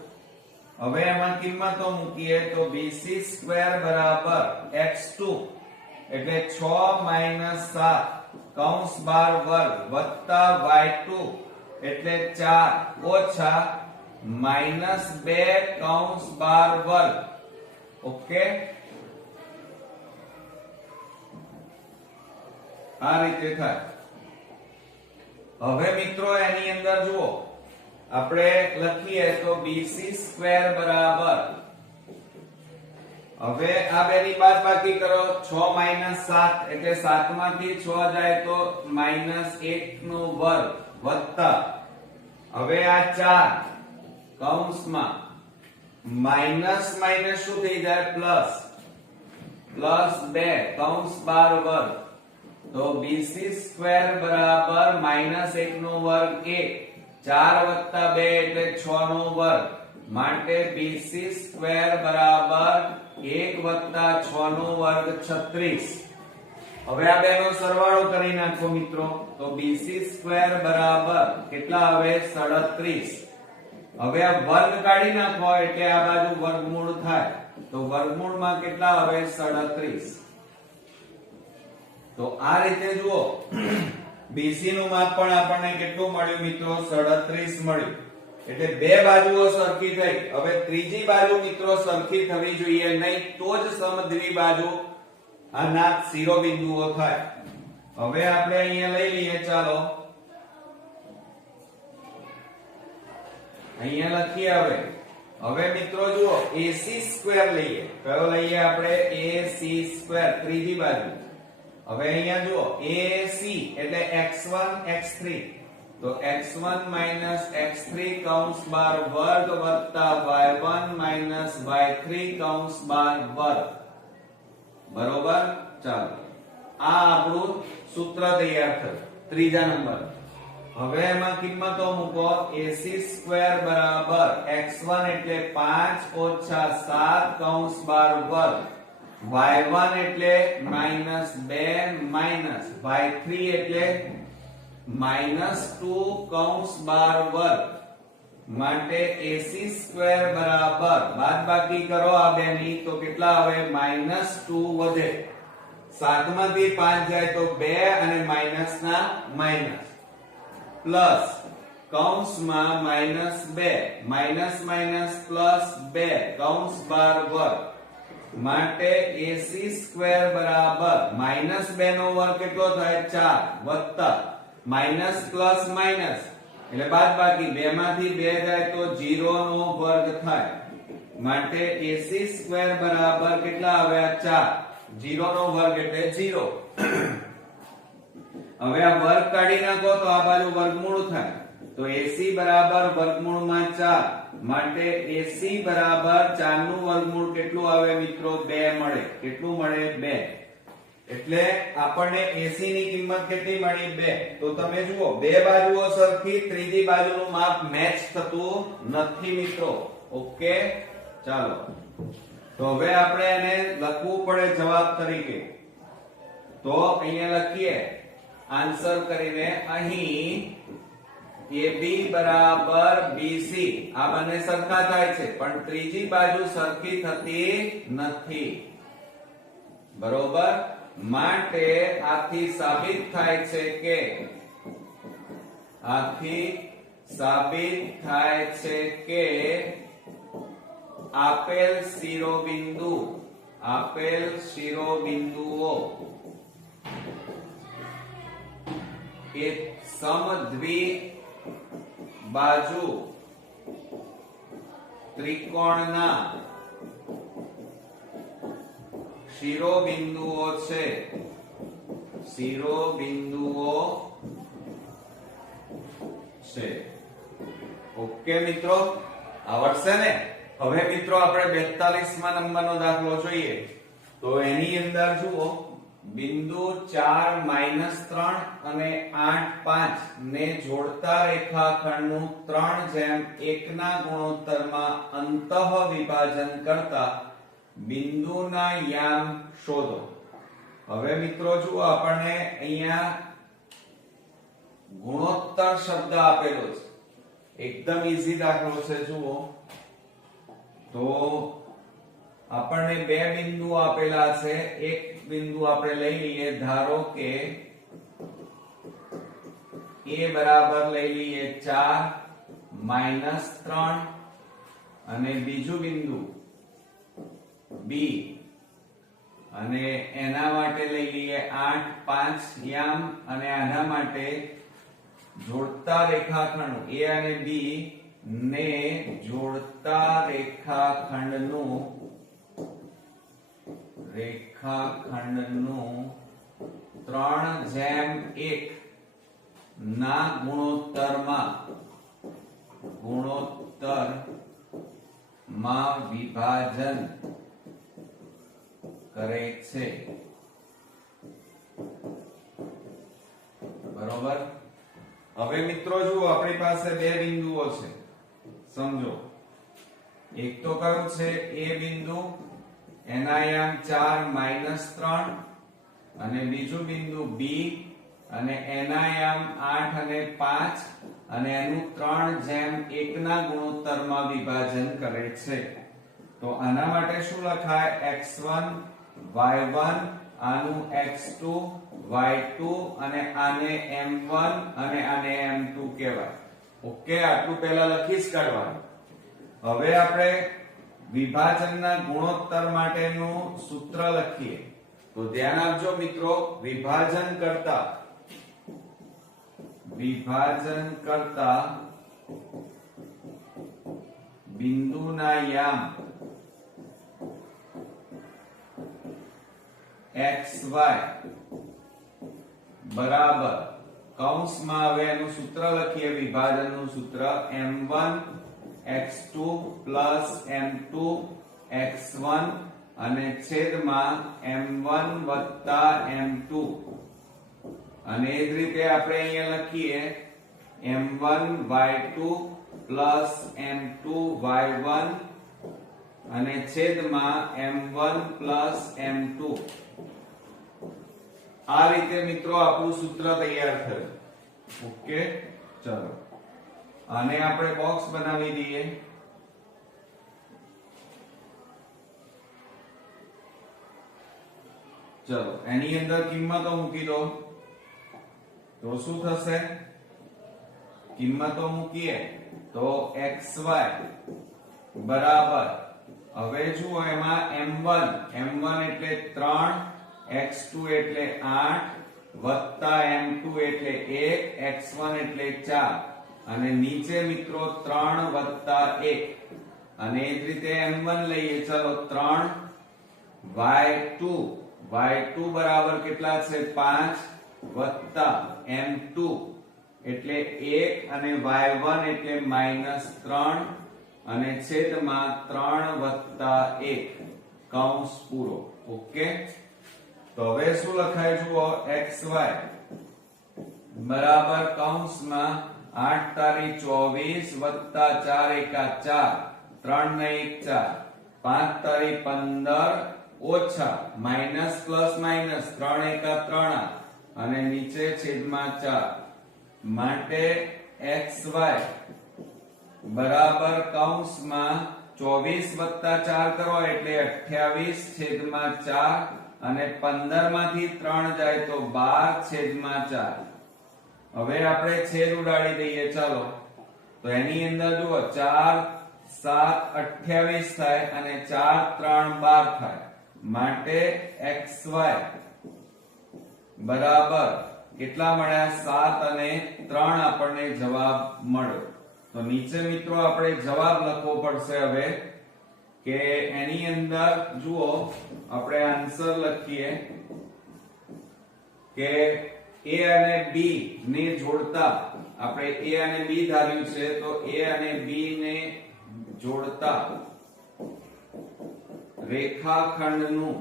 હવે એમાં કિંમતો મૂકીએ તો BC² બરાબર x2 એટલે 6 - 7 કૌંસ બાર વર્ગ વત્તા y2 એટલે 4 ઓછા -2 કૌંસ બાર વર્ગ. ઓકે, આ રીતે થાય. હવે મિત્રો એની અંદર જુઓ આપણે લખીએ તો BC² બરાબર, હવે આ બેની બાદબાકી કરો. 6 - 7 એટલે 7 માંથી 6 જાય તો -1 નો વર્ગ વત્તા, હવે આ 4 કૌંસમાં માઈનસ માઈનસ શું થઈ જાય? પ્લસ 2 કૌંસ બાર વર્ગ. તો BC² બરાબર -1 નો વર્ગ 1, 4 વત્તા 2 એટલે 6 નો વર્ગ. માટે BC² બરાબર 1 વત્તા 6 નો વર્ગ 36. હવે આ બેનો સરવાળો કરી નાખો મિત્રો. તો BC² બરાબર કેટલા આવે? 37. હવે આ વર્ગ કાઢી નાખો એટલે આ બાજુ વર્ગમૂળ થાય. તો વર્ગમૂળમાં કેટલા આવે? 37. તો આ રીતે જુઓ BC નું માપ પણ આપણને કેટલું મળ્યું મિત્રો? 37 મળ્યું. એટલે બે બાજુઓ સરખી થઈ. હવે ત્રીજી બાજુ મિત્રો સરખી થવી જોઈએ નહીં, તો જ સમદ્વિબાજુ આના શિરોબિંદુઓ થાય. હવે આપણે અહીંયા લઈ લઈએ. ચાલો અહીંયા લખીએ. હવે મિત્રો જુઓ AC² લઈએ. કયો લઈએ આપણે? AC², ત્રીજી બાજુ. હવે અહીંયા જુઓ AC એટલે x1 x3. તો x1 - x3 કૌંસ બાર વર્ગ વત્તા y1 - y3 કૌંસ બાર વર્ગ. બરોબર. ચાલો આ આપણું સૂત્ર તૈયાર થયું ત્રીજા નંબર. હવે એમાં કિંમતો મૂકો. AC² બરાબર x1 એટલે 5 ઓછા 7 કૌંસ બાર વર્ગ, y1 એટલે -2 માઈનસ y3 એટલે -2 કૌંસ બાર વર્ગ માટે AC² બરાબર બાદબાકી કરો આ બે ની તો કેટલા આવે -2 વધે 7 માંથી 5 જાય તો 2 અને માઈનસ ના માઈનસ પ્લસ કૌંસમાં -2 માઈનસ માઈનસ પ્લસ 2 કૌંસ બાર વર્ગ માટે AC² બરાબર -2 નો વર્ગ કેટલો થાય 4 વત્તા માઈનસ પ્લસ માઈનસ એટલે બાદબાકી 2 માંથી 2 જાય તો 0 નો વર્ગ થાય માટે AC² બરાબર કેટલા આવ્યા 4 0 નો વર્ગ એટલે 0 હવે આ વર્ગ કાઢી નાખો તો આ બાજુ વર્ગમૂળ થાય તો AC બરાબર વર્ગમૂળમાં 4 માટે AC બરાબર 4 નું વર્ગમૂળ કેટલું આવે મિત્રો 2 મળે કેટલું મળે 2 એટલે આપણને AC ની કિંમત કેટલી મળી 2 તો તમે જુઓ બે બાજુઓ સરખી ત્રીજી બાજુનું માપ મેચ થતું નથી મિત્રો ઓકે ચાલો તો હવે આપણે એને લખવું પડે જવાબ તરીકે તો અહીંયા લખીએ આન્સર કરીને અહીં AB બરાબર BC આ બંને સરખા થાય છે પણ ત્રીજી બાજુ સરખી થતી નથી બરોબર માટે આથી સાબિત થાય છે કે આપેલ શિરોબિંદુઓ એ સમદ્વિબાજુ ત્રિકોણના શિરોબિંદુઓ છે ઓકે મિત્રો આવડશે ને હવે મિત્રો આપણે 42 નંબરનો દાખલો જોઈએ તો એની અંદર જુઓ બિંદુ 4 -3 અને 8 5 ને જોડતા રેખાખંડનું 3:1 ના ગુણોત્તરમાં અંતઃ વિભાજન કરતા બિંદુના યામ શોધો હવે મિત્રો જુઓ આપણને અહીંયા ગુણોત્તર શબ્દ આપેલો છે એકદમ ઈઝી દાખલો છે જુઓ તો આપણને બે બિંદુ આપેલા છે એક બિંદુ આપણે લઈ લઈએ ધારો કે A બરાબર લઈ લઈએ 4 -3 અને બીજું બિંદુ B અને એના માટે લઈ લઈએ 8 5 યામ અને આના માટે જોડતા રેખાખંડ A અને B ને જોડતા રેખાખંડનું 3:1 ના ગુણોત્તરમાં વિભાજન કરે છે બરોબર હવે મિત્રો જુઓ આપણી પાસે બે બિંદુઓ છે સમજો એક તો કયું છે A બિંદુ એના યામ 4 -3 અને બીજું બિંદુ B અને એના યામ 8 અને 5 અને એનું 3:1 ના ગુણોત્તરમાં વિભાજન કરે છે તો આના માટે શું લખાય x1 y1 આનું x2 y2 અને આને m1 અને આને m2 કહેવાય ઓકે આટલું પહેલા લખી જ કાઢવાનું હવે આપણે વિભાજનના ગુણોત્તર માટેનું સૂત્ર લખીએ તો ધ્યાન આપજો મિત્રો વિભાજન કરતા બિંદુના યામ xy બરાબર કૌંસમાં હવે એનું સૂત્ર લખીએ વિભાજનનું સૂત્ર m1 x2 m2 x1 અને છેદમાં m1 m2 અને એ જ રીતે આપણે અહીંયા લખીએ m1 y2 m2 y1 અને છેદમાં m1 m2 આ રીતે મિત્રો આપણું સૂત્ર તૈયાર થયું ઓકે ચલો આને આપણે બોક્સ બનાવી દઈએ. ચલો એની અંદર કિંમતો મૂકી દો તો શું થશે? કિંમતો મૂકીએ તો xy બરાબર, હવે જુઓ એમાં m1 એટલે 3, x2 એટલે 8 વત્તા m2 એટલે 1, x1 એટલે 4 અને નીચે મિત્રો 3 વત્તા 1 અને એ જ રીતે m1 લઈએ. ચલો 3 y2 બરાબર કેટલા છે? 5 વત્તા m2 એટલે 1 અને y1 એટલે -3 અને છેદમાં 3 વત્તા 1 કૌંસ પૂરો. ઓકે, તો હવે શું લખાય જુઓ, xy બરાબર કૌંસમાં 8 તારી 24 વત્તા 4 એકા 4 3 ને 1 4 5 તારી 15 ઓછા માઇનસ પ્લસ માઇનસ 3 એકા 3 અને નીચે છેદમાં 4 માટે xy બરાબર કૌંસમાં 24 વત્તા 4 કરો એટલે 28 છેદમાં 4 અને 15 માંથી 3 જાય તો 12 છેદમાં 4. હવે આપણે છેદ ઉડાડી દઈએ. ચાલો તો એની અંદર જુઓ 4 7 28 થાય અને 4 3 12 થાય માટે xy બરાબર કેટલા મળ્યા? 7 અને 3 આપણને જવાબ મળ્યો. તો નીચે મિત્રો આપણે જવાબ લખવો પડશે હવે કે એની અંદર જુઓ આપણે આન્સર લખીએ કે a અને b ને જોડતા, આપણે a અને b ધાર્યું છે તો a અને b ને જોડતા રેખાખંડનું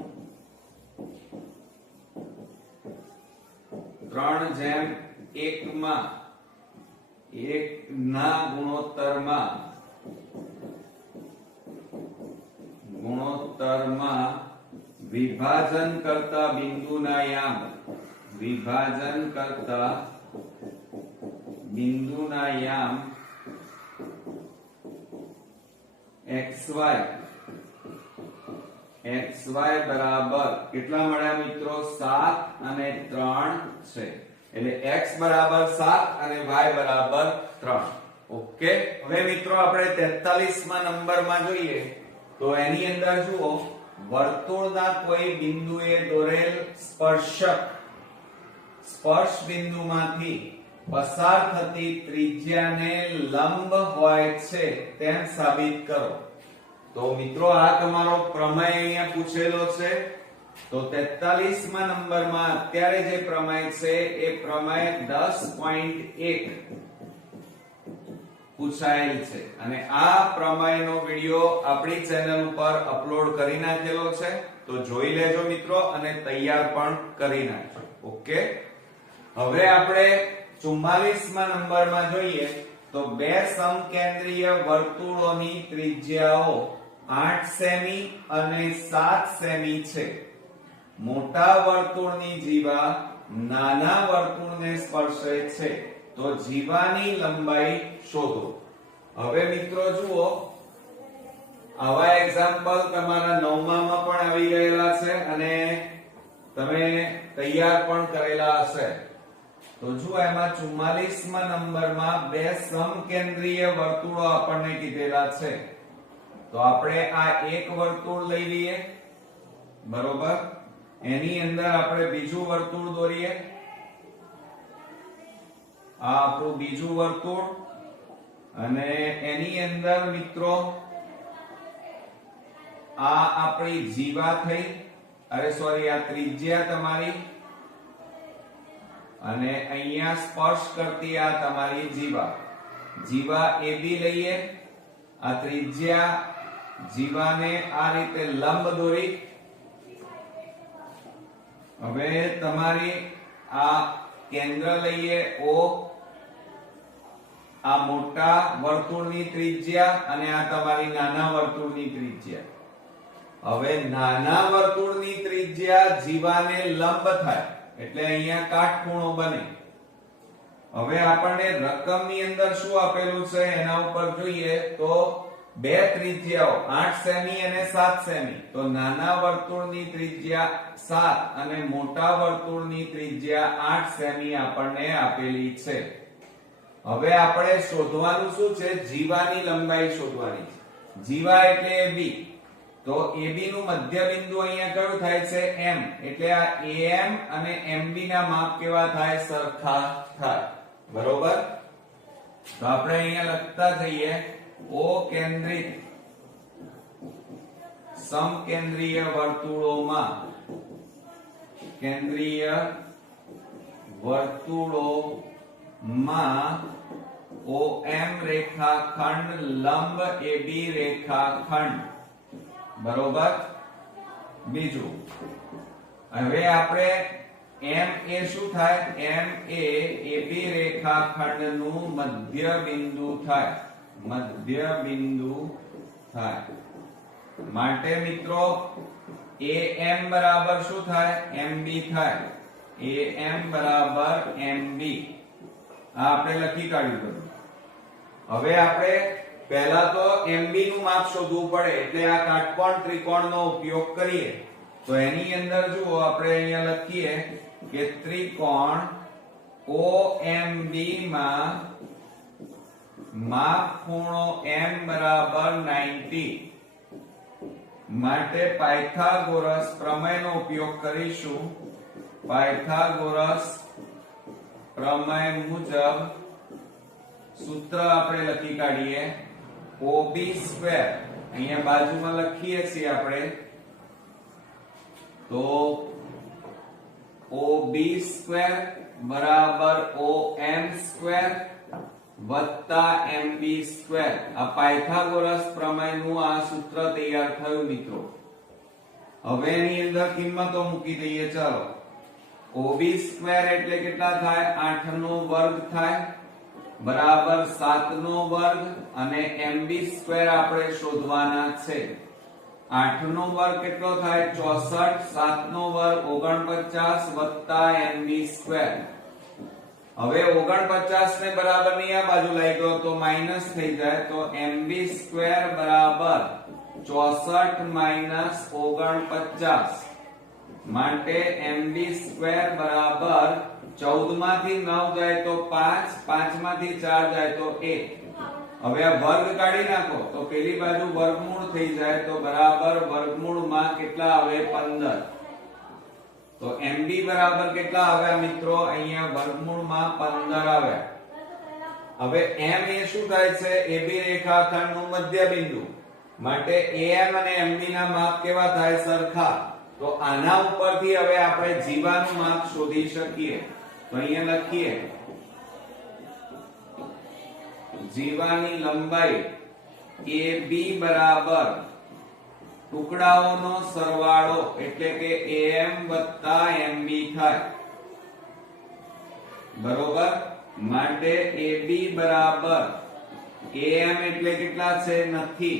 3:1 માં 1 ના ગુણોત્તરમાં વિભાજન કરતા બિંદુના યામ xy બરાબર કેટલા મળ્યા મિત્રો? 7 અને 3 છે. એટલે x બરાબર 7 અને y બરાબર 3. ઓકે, હવે મિત્રો આપણે 43મા નંબરમાં જોઈએ તો એની અંદર જુઓ વર્તુળના કોઈ બિંદુએ દોરેલ સ્પર્શ બિંદુમાંથી પસાર થતી ત્રિજ્યાને લંબ હોય છે તેમ સાબિત કરો. તો મિત્રો આ તમારો પ્રમેય અહીંયા પૂછેલો છે. તો 43મા નંબરમાં અત્યારે જે પ્રમેય છે એ પ્રમેય 10.1 પૂછાયેલ છે અને આ પ્રમેયનો વિડિયો આપણી ચેનલ ઉપર અપલોડ કરી નાખેલો છે. તો જોઈ લેજો મિત્રો અને તૈયાર પણ કરી નાખજો. ઓકે, હવે આપણે 44મા નંબરમાં જોઈએ તો બે સમકેન્દ્રીય વર્તુળોની ત્રિજ્યાઓ 8 સેમી અને 7 સેમી છે. મોટા વર્તુળની જીવા નાના વર્તુળને સ્પર્શે છે તો જીવાની લંબાઈ શોધો. હવે મિત્રો જુઓ આવા એક્ઝામ્પલ તમારા 9મા પણ આવી ગયેલા છે અને તમે તૈયાર પણ કરેલા હશે. તો જુઓ એમાં 44મા નંબરમાં બે સમકેન્દ્રીય વર્તુળો આપણને કીધેલા છે. તો આપણે આ એક વર્તુળ લઈ લઈએ, બરોબર, એની અંદર આપણે બીજું વર્તુળ દોરીએ. આ આપણું બીજું વર્તુળ અને એની અંદર મિત્રો આ આપણી જીવા થઈ, અરે સોરી આ ત્રિજ્યા તમારી અને અહીંયા સ્પર્શ કરતી આ તમારી જીવા AB લઈએ. આ ત્રિજ્યા જીવાને આ રીતે લંબ દોરી. હવે તમારી આ કેન્દ્ર લઈએ O, આ મોટા વર્તુળની ત્રિજ્યા અને આ તમારી નાના વર્તુળની ત્રિજ્યા. હવે નાના વર્તુળની ત્રિજ્યા જીવાને લંબ થાય એટલે અહીંયા કાટખૂણો બને. હવે આપણને રકમની અંદર શું આપેલું છે એના ઉપર જોઈએ તો બે ત્રિજ્યાઓ 8 સેમી અને 7 સેમી. તો નાના વર્તુળની ત્રિજ્યા 7 અને મોટા વર્તુળની ત્રિજ્યા 8 સેમી આપણને આપેલી છે. હવે આપણે શોધવાનું શું છે? જીવાની લંબાઈ શોધવાની છે. જીવા એટલે AB. તો AB નું મધ્ય બિંદુ અહીંયા કયું થાય છે? M. એટલે આ AM અને MB ના માપ કેવા થાય? સરખા થાય. બરોબર? તો આપણે અહીંયા લખતા જઈએ O કેન્દ્રિત સમકેન્દ્રીય વર્તુળોમાં OM રેખાખંડ લંબ AB રેખાખંડ. બરોબર? બીજું હવે આપણે M એ શું થાય? M એ AB રેખાખંડનું મધ્ય બિંદુ થાય. મધ્ય બિંદુ થાય. માટે મિત્રો AM બરાબર શું થાય? MB થાય. AM બરાબર MB. આ આપણે લખી કાઢ્યું બધું. હવે આપણે પહેલા તો MB નું માપ શોધવું પડે એટલે આ કાટકોણ ત્રિકોણનો ઉપયોગ કરીએ. તો એની અંદર જુઓ આપણે અહીંયા લખીએ કે ત્રિકોણ OMB માં માપ ખૂણો M બરાબર 90. માટે પાયથાગોરસ પ્રમેયનો ઉપયોગ કરીશું. પાયથાગોરસ પ્રમેય મુજબ સૂત્ર આપણે લખી કાઢીએ OB સ્ક્વેર. અહીંયા બાજુમાં લખીએ છીએ આપણે તો OB સ્ક્વેર બરાબર OM સ્ક્વેર વત્તા MB સ્ક્વેર. આ પાયથાગોરસ પ્રમેયનું આ સૂત્ર તૈયાર થયું મિત્રો. હવે એની અંદર કિંમતો મૂકી દઈએ. ચાલો OB સ્ક્વેર એટલે કેટલા થાય? 8 નો વર્ગ થાય બરાબર 7 નો વર્ગ અને MB સ્ક્વેર આપણે શોધવાના છે. 8 નો વર્ગ કેટલો થાય? 64. 7 નો વર્ગ 49 વત્તા MB સ્ક્વેર. હવે 49 ને બરાબર ની આ બાજુ લઈ ગયો તો માઈનસ થઈ જાય. તો MB સ્ક્વેર બરાબર 64 માઈનસ 49. માટે MB સ્ક્વેર બરાબર 14 માંથી 9 જાય તો 5, 5 માંથી 4 જાય તો 1. હવે આ વર્ગ કાઢી નાખો તો પેલી બાજુ વર્ગમૂળ થઈ જાય તો બરાબર વર્ગમૂળમાં કેટલા આવે? 15. તો MB બરાબર કેટલા આવ્યા મિત્રો? અહીંયા વર્ગમૂળમાં 15 આવ્યા. હવે M એ શું થાય છે? AB રેખાખંડનું મધ્ય બિંદુ. માટે AM અને MB ના માપ કેવા થાય? સરખા. તો આના ઉપરથી હવે આપણે જીવાનું માપ શોધી શકીએ. તો અહીંયા લખીએ જીવાની લંબાઈ AB બરાબર ટુકડાઓનો સરવાળો એટલે કે AM વત્તા MB થાય. બરોબર? માટે AB બરાબર AM એટલે કેટલા છે? નથી.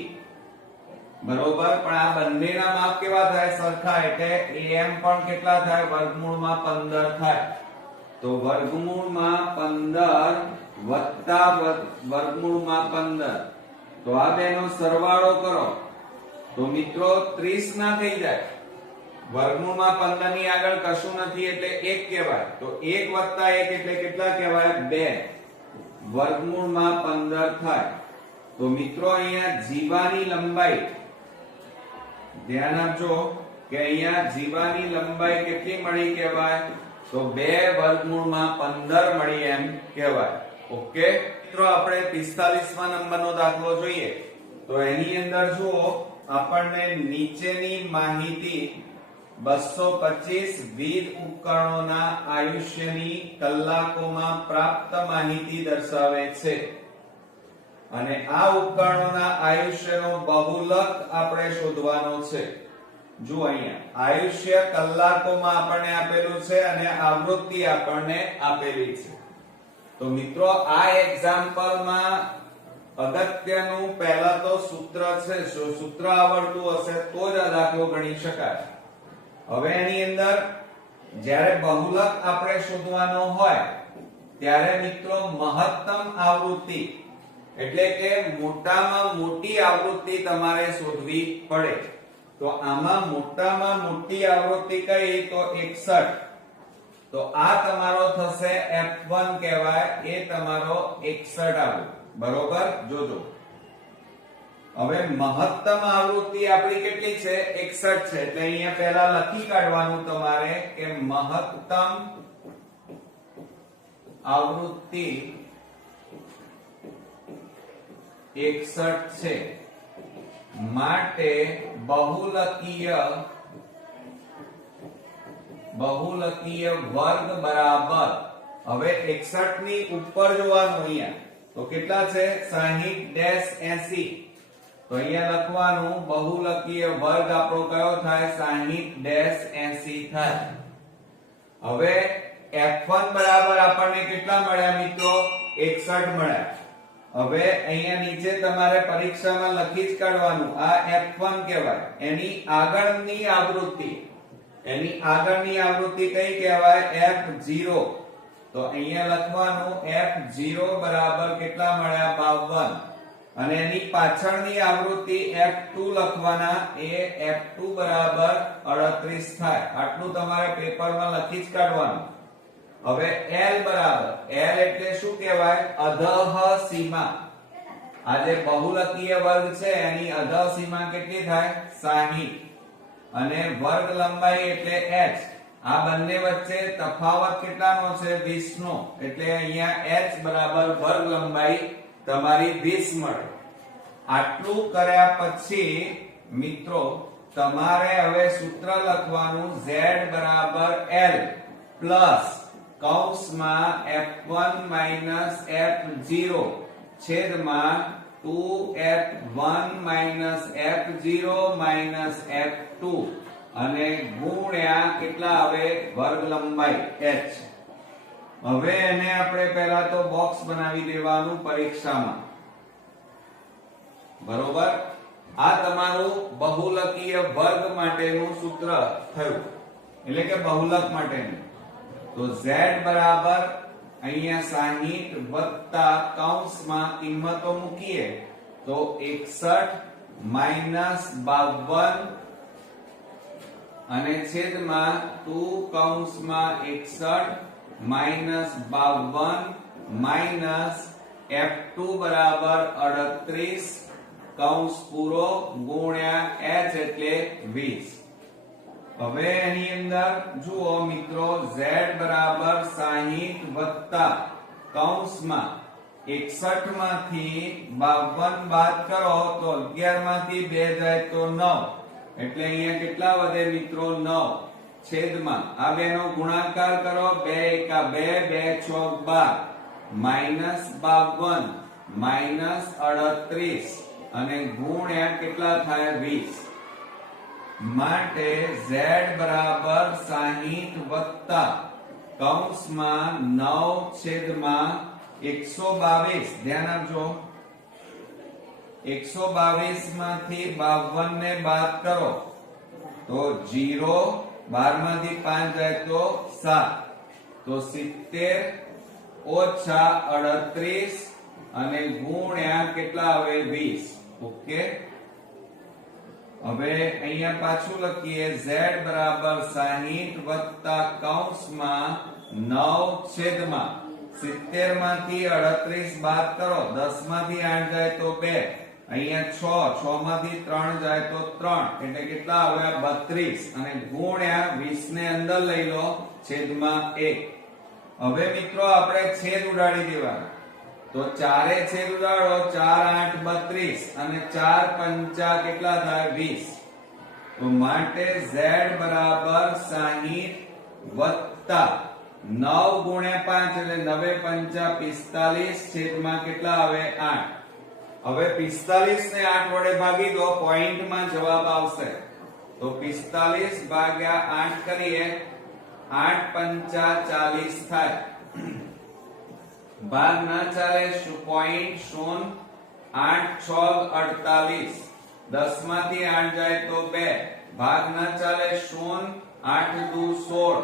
બરોબર? પણ આ બંનેના માપ કેવા થાય? સરખા. એટલે AM પણ કેટલા થાય? વર્ગમૂળમાં 15 થાય. તો વર્ગમૂળમાં 15 વત્તા વર્ગમૂળમાં 15. તો આ બેનો સરવાળો કરો તો મિત્રો 30 ના થઈ જાય. વર્ગમૂળમાં 15 ની આગળ કશું નથી એટલે 1 કહેવાય. તો 1 વત્તા 1 એટલે કેટલા કહેવાય? 2. વર્ગમૂળમાં 15 થાય. તો મિત્રો અહીંયા જીવાની લંબાઈ ધ્યાન આપજો કે અહીંયા જીવાની લંબાઈ કેટલી મળી કહેવાય? તો 2 વર્ગમૂળમાં 15 મળી એમ કહેવાય. ઓકે મિત્રો આપણે 45મા નંબરનો દાખલો જોઈએ. તો એની અંદર જુઓ આપણને નીચેની માહિતી 225 વિવિધ ઉપકરણોના આયુષ્યની કલાકોમાં પ્રાપ્ત માહિતી દર્શાવે છે. અને આ ઉપકરણોના આયુષ્યનો બહુલક આપણે શોધવાનો છે. જો અહીંયા આયુષ્ય કલાકોમાં આપણને આપેલું છે અને આવૃત્તિ આપણને આપેલી છે. તો મિત્રો આ એક્ઝામ્પલમાં અગત્યનું પહેલા તો સૂત્ર છે. સૂત્ર આવડતું હશે તો જ આ દાખલો ગણી શકાય. હવે એની અંદર જ્યારે બહુલક આપણે શોધવાનો હોય ત્યારે મિત્રો મહત્તમ આવૃત્તિ એટલે કે મોટામાં મોટી આવૃત્તિ તમારે શોધવી પડે. તો આમાં મોટામાં મોટી આવૃત્તિ કઈ? તો 61. તો આ તમારો થશે F1 કહેવાય, એ તમારો 61 આવ્યો. બરોબર, જોજો. હવે મહત્તમ આવૃત્તિ આપણી કેટલી છે? 61 છે. એટલે અહીંયા પહેલા લખી કાઢવાનું તમારે કે મહત્તમ આવૃત્તિ 61 છે, માટે બહુલકીય વર્ગ બરાબર, હવે 61 ની ઉપર જોવાનું અહીંયા, તો કેટલા છે? 60-80. તો અહીંયા લખવાનું બહુલકીય વર્ગ આપણો કયો થાય? 60-80 થાય. હવે F1 બરાબર આપણને કેટલા મળ્યા મિત્રો? 61 મળ્યા. હવે અહીંયા નીચે તમારે પરીક્ષામાં લખી જ કાઢવાનું, આ F1 કહેવાય. એની આગળની આવૃત્તિ કઈ કહેવાય? F0. તો અહીંયા લખવાનું F0 બરાબર કેટલા મળ્યા? 52. અને એની પાછળની આવૃત્તિ F2 લખવાના, એ F2 બરાબર 38 થાય. આટલું તમારે પેપરમાં લખી જ કાઢવાનું. હવે L બરાબર, L એટલે શું કહેવાય? અધઃ સીમા. આ જે બહુલકીય વર્ગ છે એની અધઃ સીમા કેટલી થાય? 60. અને વર્ગ લંબાઈ એટલે h. આ બંને વચ્ચે તફાવત કેટલાનો છે? 20 નો. એટલે અહીંયા h બરાબર વર્ગ લંબાઈ તમારી 20 મળે. આટલું કર્યા પછી મિત્રો તમારે હવે સૂત્ર લખવાનું, z બરાબર l પ્લસ કૌંસમાં F1 માઈનસ F0 છેદમાં 2F1 minus F0 minus F2 અને ગુણ્યા કેટલા આવે? વર્ગ લંબાઈ h. હવે એને આપણે પહેલા તો બોક્સ બનાવી દેવાનું પરીક્ષામાં. બરોબર, આ તમારું બહુલકીય વર્ગ માટેનું સૂત્ર થયું, એટલે કે બહુલક માટેનું. તો z બરાબર અહીંયા 60 વત્તા કૌંસમાં કિંમતો મૂકીએ તો 61 માઈનસ 52 અને છેદમાં 2 કૌંસમાં 61 માઈનસ 52 માઈનસ F2 બરાબર 38 કૌંસ પૂરો ગુણ્યા h એટલે 20. હવે એની અંદર જુઓ મિત્રો, z બરાબર 60 વત્તા કૌંસમાં 61 માંથી 52 બાદ કરો તો 11 માંથી 2 જાય તો 9. એટલે અહીંયા કેટલા વધે મિત્રો? 9 છેદમાં આ બેનો ગુણાકાર કરો, 2 એકા 2, 2 6 12 માઈનસ 52 માઈનસ 38 અને ગુણ્યા કેટલા થાય? 20. માટે z બરાબર 60 વત્તા કૌંસમાં 9 છેદમાં 122. ધ્યાન આપજો, 122 માંથી 52 ને બાદ કરો તો 0, 12 માંથી 5 જાય તો 7. તો 70 ઓછા 38 અને ગુણ્યા કેટલા આવે? 20. ઓકે, હવે અહીંયા પાછું લખીએ, z બરાબર 60 વત્તા કૌંસમાં 9 છેદમાં 70 માંથી 38 બાદ કરો, 10 માંથી 8 જાય તો 2, અહીંયા 6 માંથી 3 જાય તો 3, એટલે કેટલા આવે? 32 અને ગુણ્યા 20 ને અંદર લઈ લો છેદમાં 1. હવે મિત્રો આપણે છેદ ઉડાડી દેવાના. તો ચારે છેદ ઉડાડો, 4 8 32 અને 4 પંચા કેટલા થાય? 20. તો માટે z બરાબર 60 વત્તા 9 ગુણ્યા 5 એટલે 9 પંચા 45 છેદમાં કેટલા આવે? 8. હવે 45 ને 8 વડે ભાગી દો, પોઈન્ટમાં જવાબ આવશે. તો 45 ભાગ્યા 8 કરીએ, 8 પંચા 40 થાય. ભાગ ના ચાલે, પોઈન્ટ 0, 8 6 48, 10 માંથી 8 જાય તો 2, ભાગ ના ચાલે, 0, 8 દુ 16,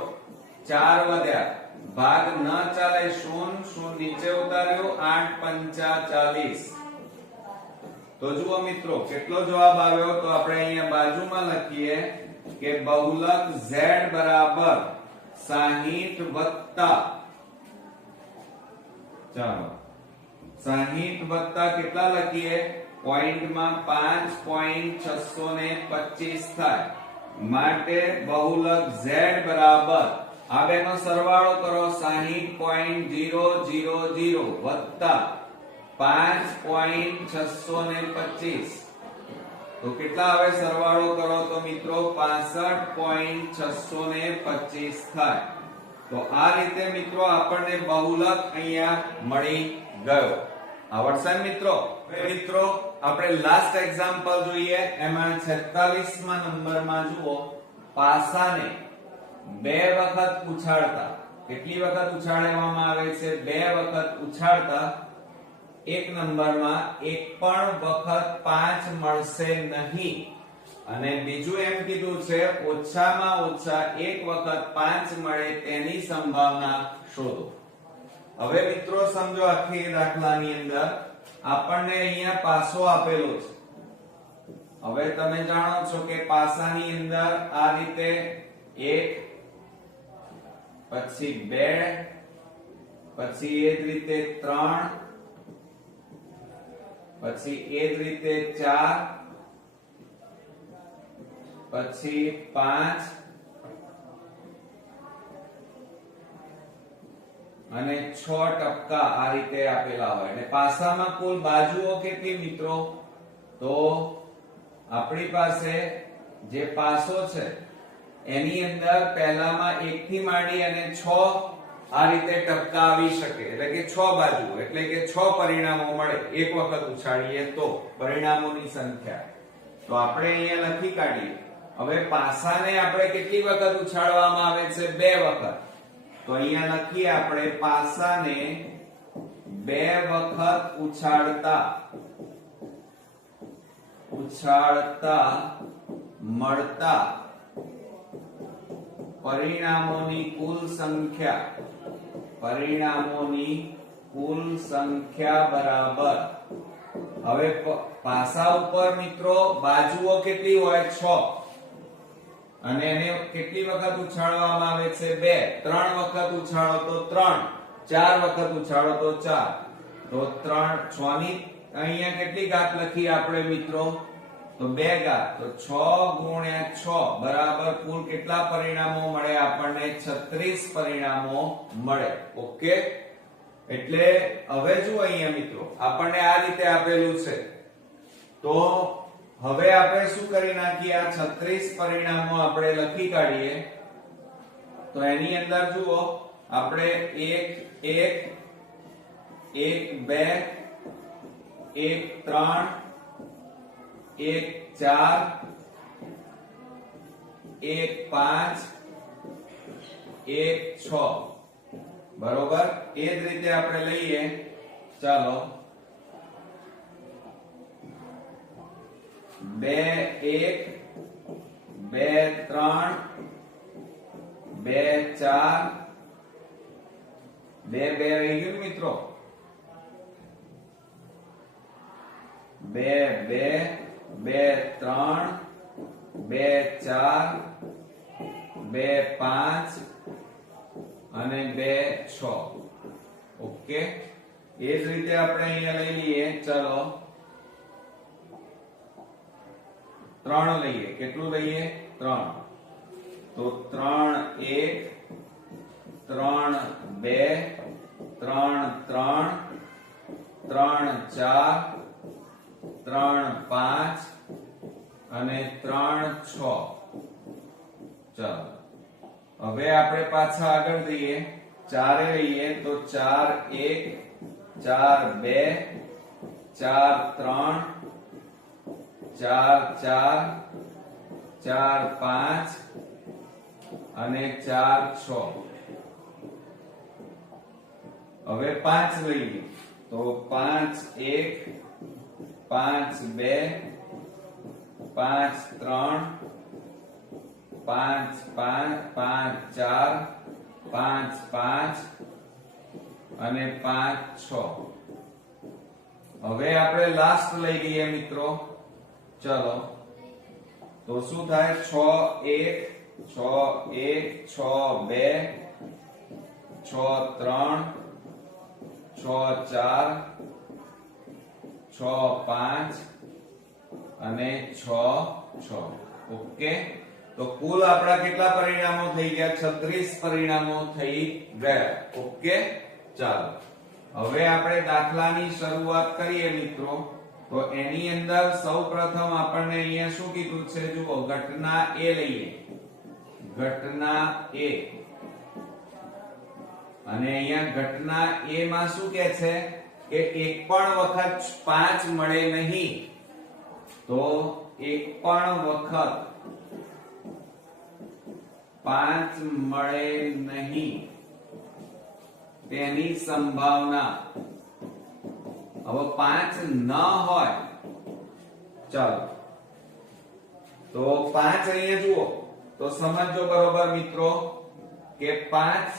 4 વધ્યા, ભાગ ન ચાલે શૂન્ય, શૂન્ય નીચે ઉતાર્યું, 8 પંચા 40. તો જુઓ મિત્રો કેટલો જવાબ આવ્યો. તો આપણે અહીંયા બાજુમાં લખીએ કે બહુલક z બરાબર 60 વત્તા, ચાલો 60 વત્તા કેટલા લખીએ પોઈન્ટમાં 5.625 થાય. માટે બહુલક z બરાબર આ બેનો સરવાળો કરો 60.000 વત્તા 5.625. તો કેટલા આવે સરવાળો કરો તો મિત્રો 65.625 થાય. તો આ રીતે મિત્રો આપણને બહુલક અહીંયા મળી ગયો. આવડશે મિત્રો? મિત્રો આપણે લાસ્ટ એક્ઝામ્પલ જોઈએ. એમાં 46મા નંબરમાં જુઓ, પાસાને 2 વખત ઉછાળતા, કેટલી વખત ઉછાળવામાં આવે છે? 2 વખત ઉછાળતા એક નંબરમાં એક પણ વખત 5 મળશે નહીં. અને બીજું એમ કીધું છે ઓછામાં ઓછા એક વખત 5 મળે તેની સંભાવના શોધો. હવે મિત્રો સમજો આખી દાખલાની અંદર આપણને અહીંયા પાસો આપેલો છે. હવે તમે જાણો છો કે પાસાની અંદર આ રીતે 1 પછી 2 પછી એ જ રીતે 3 પછી એ જ રીતે 4 પછી 5 અને 6 ટપકા આ રીતે આપેલા હોય. અને પાસામાં કુલ બાજુઓ કેટલી મિત્રો? તો આપણી પાસે જે પાસો છે એની અંદર પહેલામાં 1 થી માંડી અને 6 આ રીતે ટપકા આવી શકે. એટલે કે 6 બાજુ, એટલે કે 6 પરિણામો મળે એક વખત ઉછાળીએ તો પરિણામોની સંખ્યા. તો આપણે અહીંયા લખી કાઢીએ. હવે પાસાને આપણે કેટલી વખત ઉછાળવામાં આવે છે? 2 વખત. તો અહીંયા લખીએ આપણે પાસાને 2 વખત ઉછાળતા મળતા પરિણામોની કુલ સંખ્યા બરાબર. હવે પાસા ઉપર મિત્રો બાજુઓ કેટલી હોય? 6. અને એને કેટલી વખત ઉછાળવામાં આવે છે? 2. 3 વખત ઉછાળો તો 3, 4 વખત ઉછાળો તો 4. તો 6 ની અહીંયા કેટલી ઘાત લખી આપણે મિત્રો? તો 2 ઘાત. તો 6 ગુણ્યા 6 બરાબર કુલ કેટલા પરિણામો મળે આપણને? 36 પરિણામો મળે. ઓકે. એટલે હવે જુઓ અહીંયા મિત્રો આપણને આ રીતે આપેલું છે. તો હવે આપણે શું કરી નાખીએ? આ 36 પરિણામો આપણે લખી કાઢીએ. તો એની અંદર જુઓ આપણે 1 1 1 2 1 3 1 4 1 5 1 6 બરોબર. એ જ રીતે આપણે લઈએ. ચાલો 2 1 2 3 2 4 2 રહી ગયું મિત્રો. 2 2 2 3 2 4 2 5 અને 2 6. ઓકે. એ જ રીતે આપણે અહીંયા લઈ લઈએ. ચલો 3 લઈએ. કેટલું લઈએ? 3. તો 3 1 3 2 3 3 3 4 3 5 અને 3 6. ચાલો હવે આપણે પાછા આગળ જઈએ. 4 લઈએ. તો 4 1 4 2 4 3 4 4 4 5 અને 4 6. હવે 5 લઈએ. તો 5 1 5 2 5 3 5 5 5 4 5 5 અને 5 6. હવે આપણે લાસ્ટ લઈ લઈએ મિત્રો. ચલો તો શું થાય? 6 1 6 1 6 2 6 3 6 4 6 5 અને 6 6. ઓકે, તો કુલ આપણા કેટલા પરિણામો થઈ ગયા? 36 પરિણામો થઈ ગયા. ઓકે, ચાલો હવે આપણે દાખલાની શરૂઆત કરીએ મિત્રો. તો એની અંદર સૌપ્રથમ આપણને અહીંયા શું કીધું છે? જુઓ, ઘટના A લઈએ. ઘટના A અને અહીંયા ઘટના A માં શું કહે છે કે એક પણ વખત 5 મળે નહીં. તો એક પણ વખત 5 મળે નહીં તેની સંભાવના. હવે 5 ન હોય, ચાલો તો 5 અહીંયા જુઓ તો સમજો બરોબર મિત્રો કે 5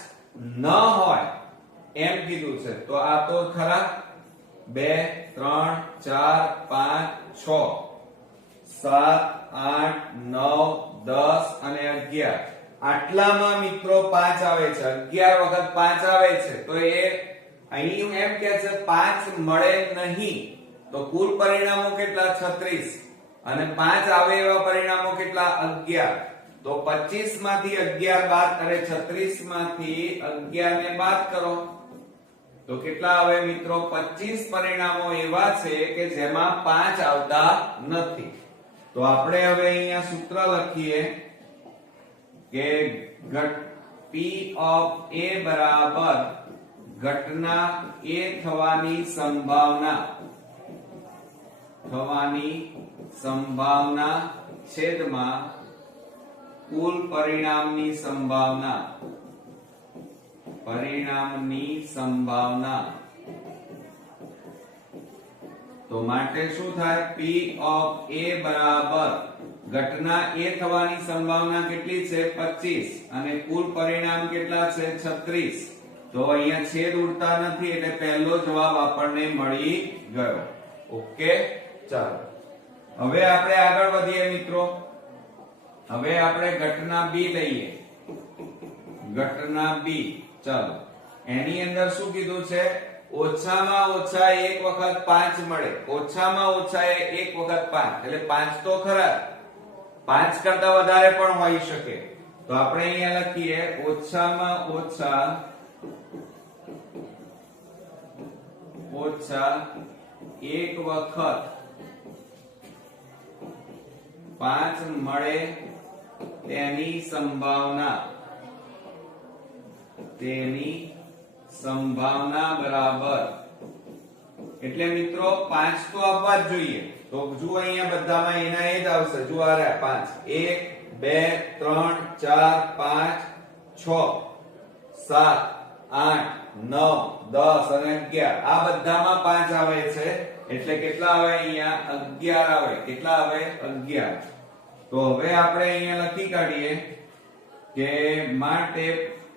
ન હોય એમ કીધું છે. તો આ તો ખરા 2 3 4 5 6 7 8 9 10 અને 11. આટલામાં મિત્રો 5 આવે છે. 11 વખત 5 આવે છે. તો એ અહીં એમ કે છે 5 મળે નહીં. તો કુલ પરિણામો કેટલા? 36. અને 5 આવે એવા પરિણામો કેટલા? 11. તો 25 માંથી 11 બાદ કરે, 36 માંથી 11 ને બાદ કરો તો કેટલા આવે મિત્રો? 25 પરિણામો એવા છે કે જેમાં 5 આવતા નથી. તો આપણે હવે અહીંયા સૂત્ર લખીએ કે P of A બરાબર ઘટના A થવાની સંભાવના છેદમાં કુલ પરિણામની સંભાવના. તો માટે શું થાય? P of A બરાબર ઘટના A થવાની સંભાવના કેટલી છે? 25 અને કુલ પરિણામ કેટલા છે? 36. તો અહીંયા છેદ ઉડતા નથી એટલે પહેલો જવાબ આપણને મળી ગયો. ઓકે, ચાલો હવે આપણે આગળ વધીએ મિત્રો. હવે આપણે ઘટના B લઈએ. ઘટના B, ચાલો એની અંદર શું કીધું છે? ઓછામાં ઓછા એક વખત 5 મળે. ઓછામાં ઓછા એક વખત 5 એટલે 5 તો ખરા, 5 કરતા વધારે પણ હોઈ શકે. તો આપણે અહીંયા લખીએ ઓછામાં ઓછા એક વખત 5 મળે તેની સંભાવના બરાબર. એટલે મિત્રો 5 તો આવવા જ જોઈએ. તો જુઓ અહીંયા બધામાં એના એ જ આવશે. જુઓ આ 5 1 2 3 4 5 6 7 8 9 10 અને 11. આ બધામાં 5 આવે છે. એટલે કેટલા આવે? અહીંયા 11 આવે. કેટલા આવે? 11. તો હવે આપણે અહીંયા લખી કાઢીએ કે માટે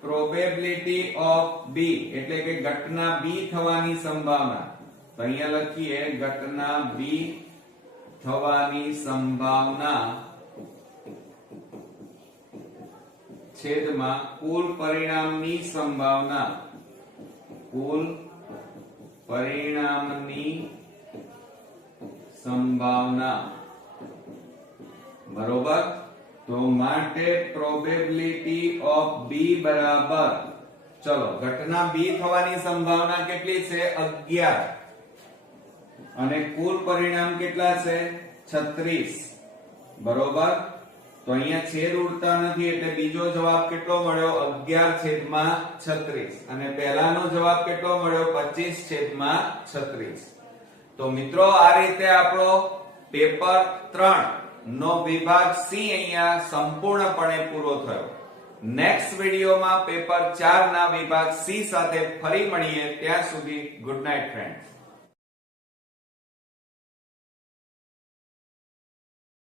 પ્રોબેબિલિટી ઓફ B એટલે કે ઘટના B થવાની સંભાવના. તો અહીંયા લખીએ ઘટના B થવાની સંભાવના છેદમાં કુલ પરિણામની સંભાવના. બરોબર. તો માટે પ્રોબેબિલિટી ઓફ B બરાબર, ચલો ઘટના B થવાની સંભાવના કેટલી છે? 11 અને કુલ પરિણામ કેટલા છે? 36. બરોબર. તો અહીંયા છેદ ઉડતા નથી એટલે બીજો જવાબ કેટલો મળ્યો? 11/36. અને પહેલાનો જવાબ કેટલો મળ્યો? 25/36. તો મિત્રો આ રીતે આપણો પેપર 3 નો વિભાગ C અહીંયા સંપૂર્ણપણે પૂરો થયો. નેક્સ્ટ વિડિયોમાં પેપર 4 ના વિભાગ C સાથે ફરી મળીએ. ત્યાં સુધી ગુડ નાઇટ ફ્રેન્ડ્સ.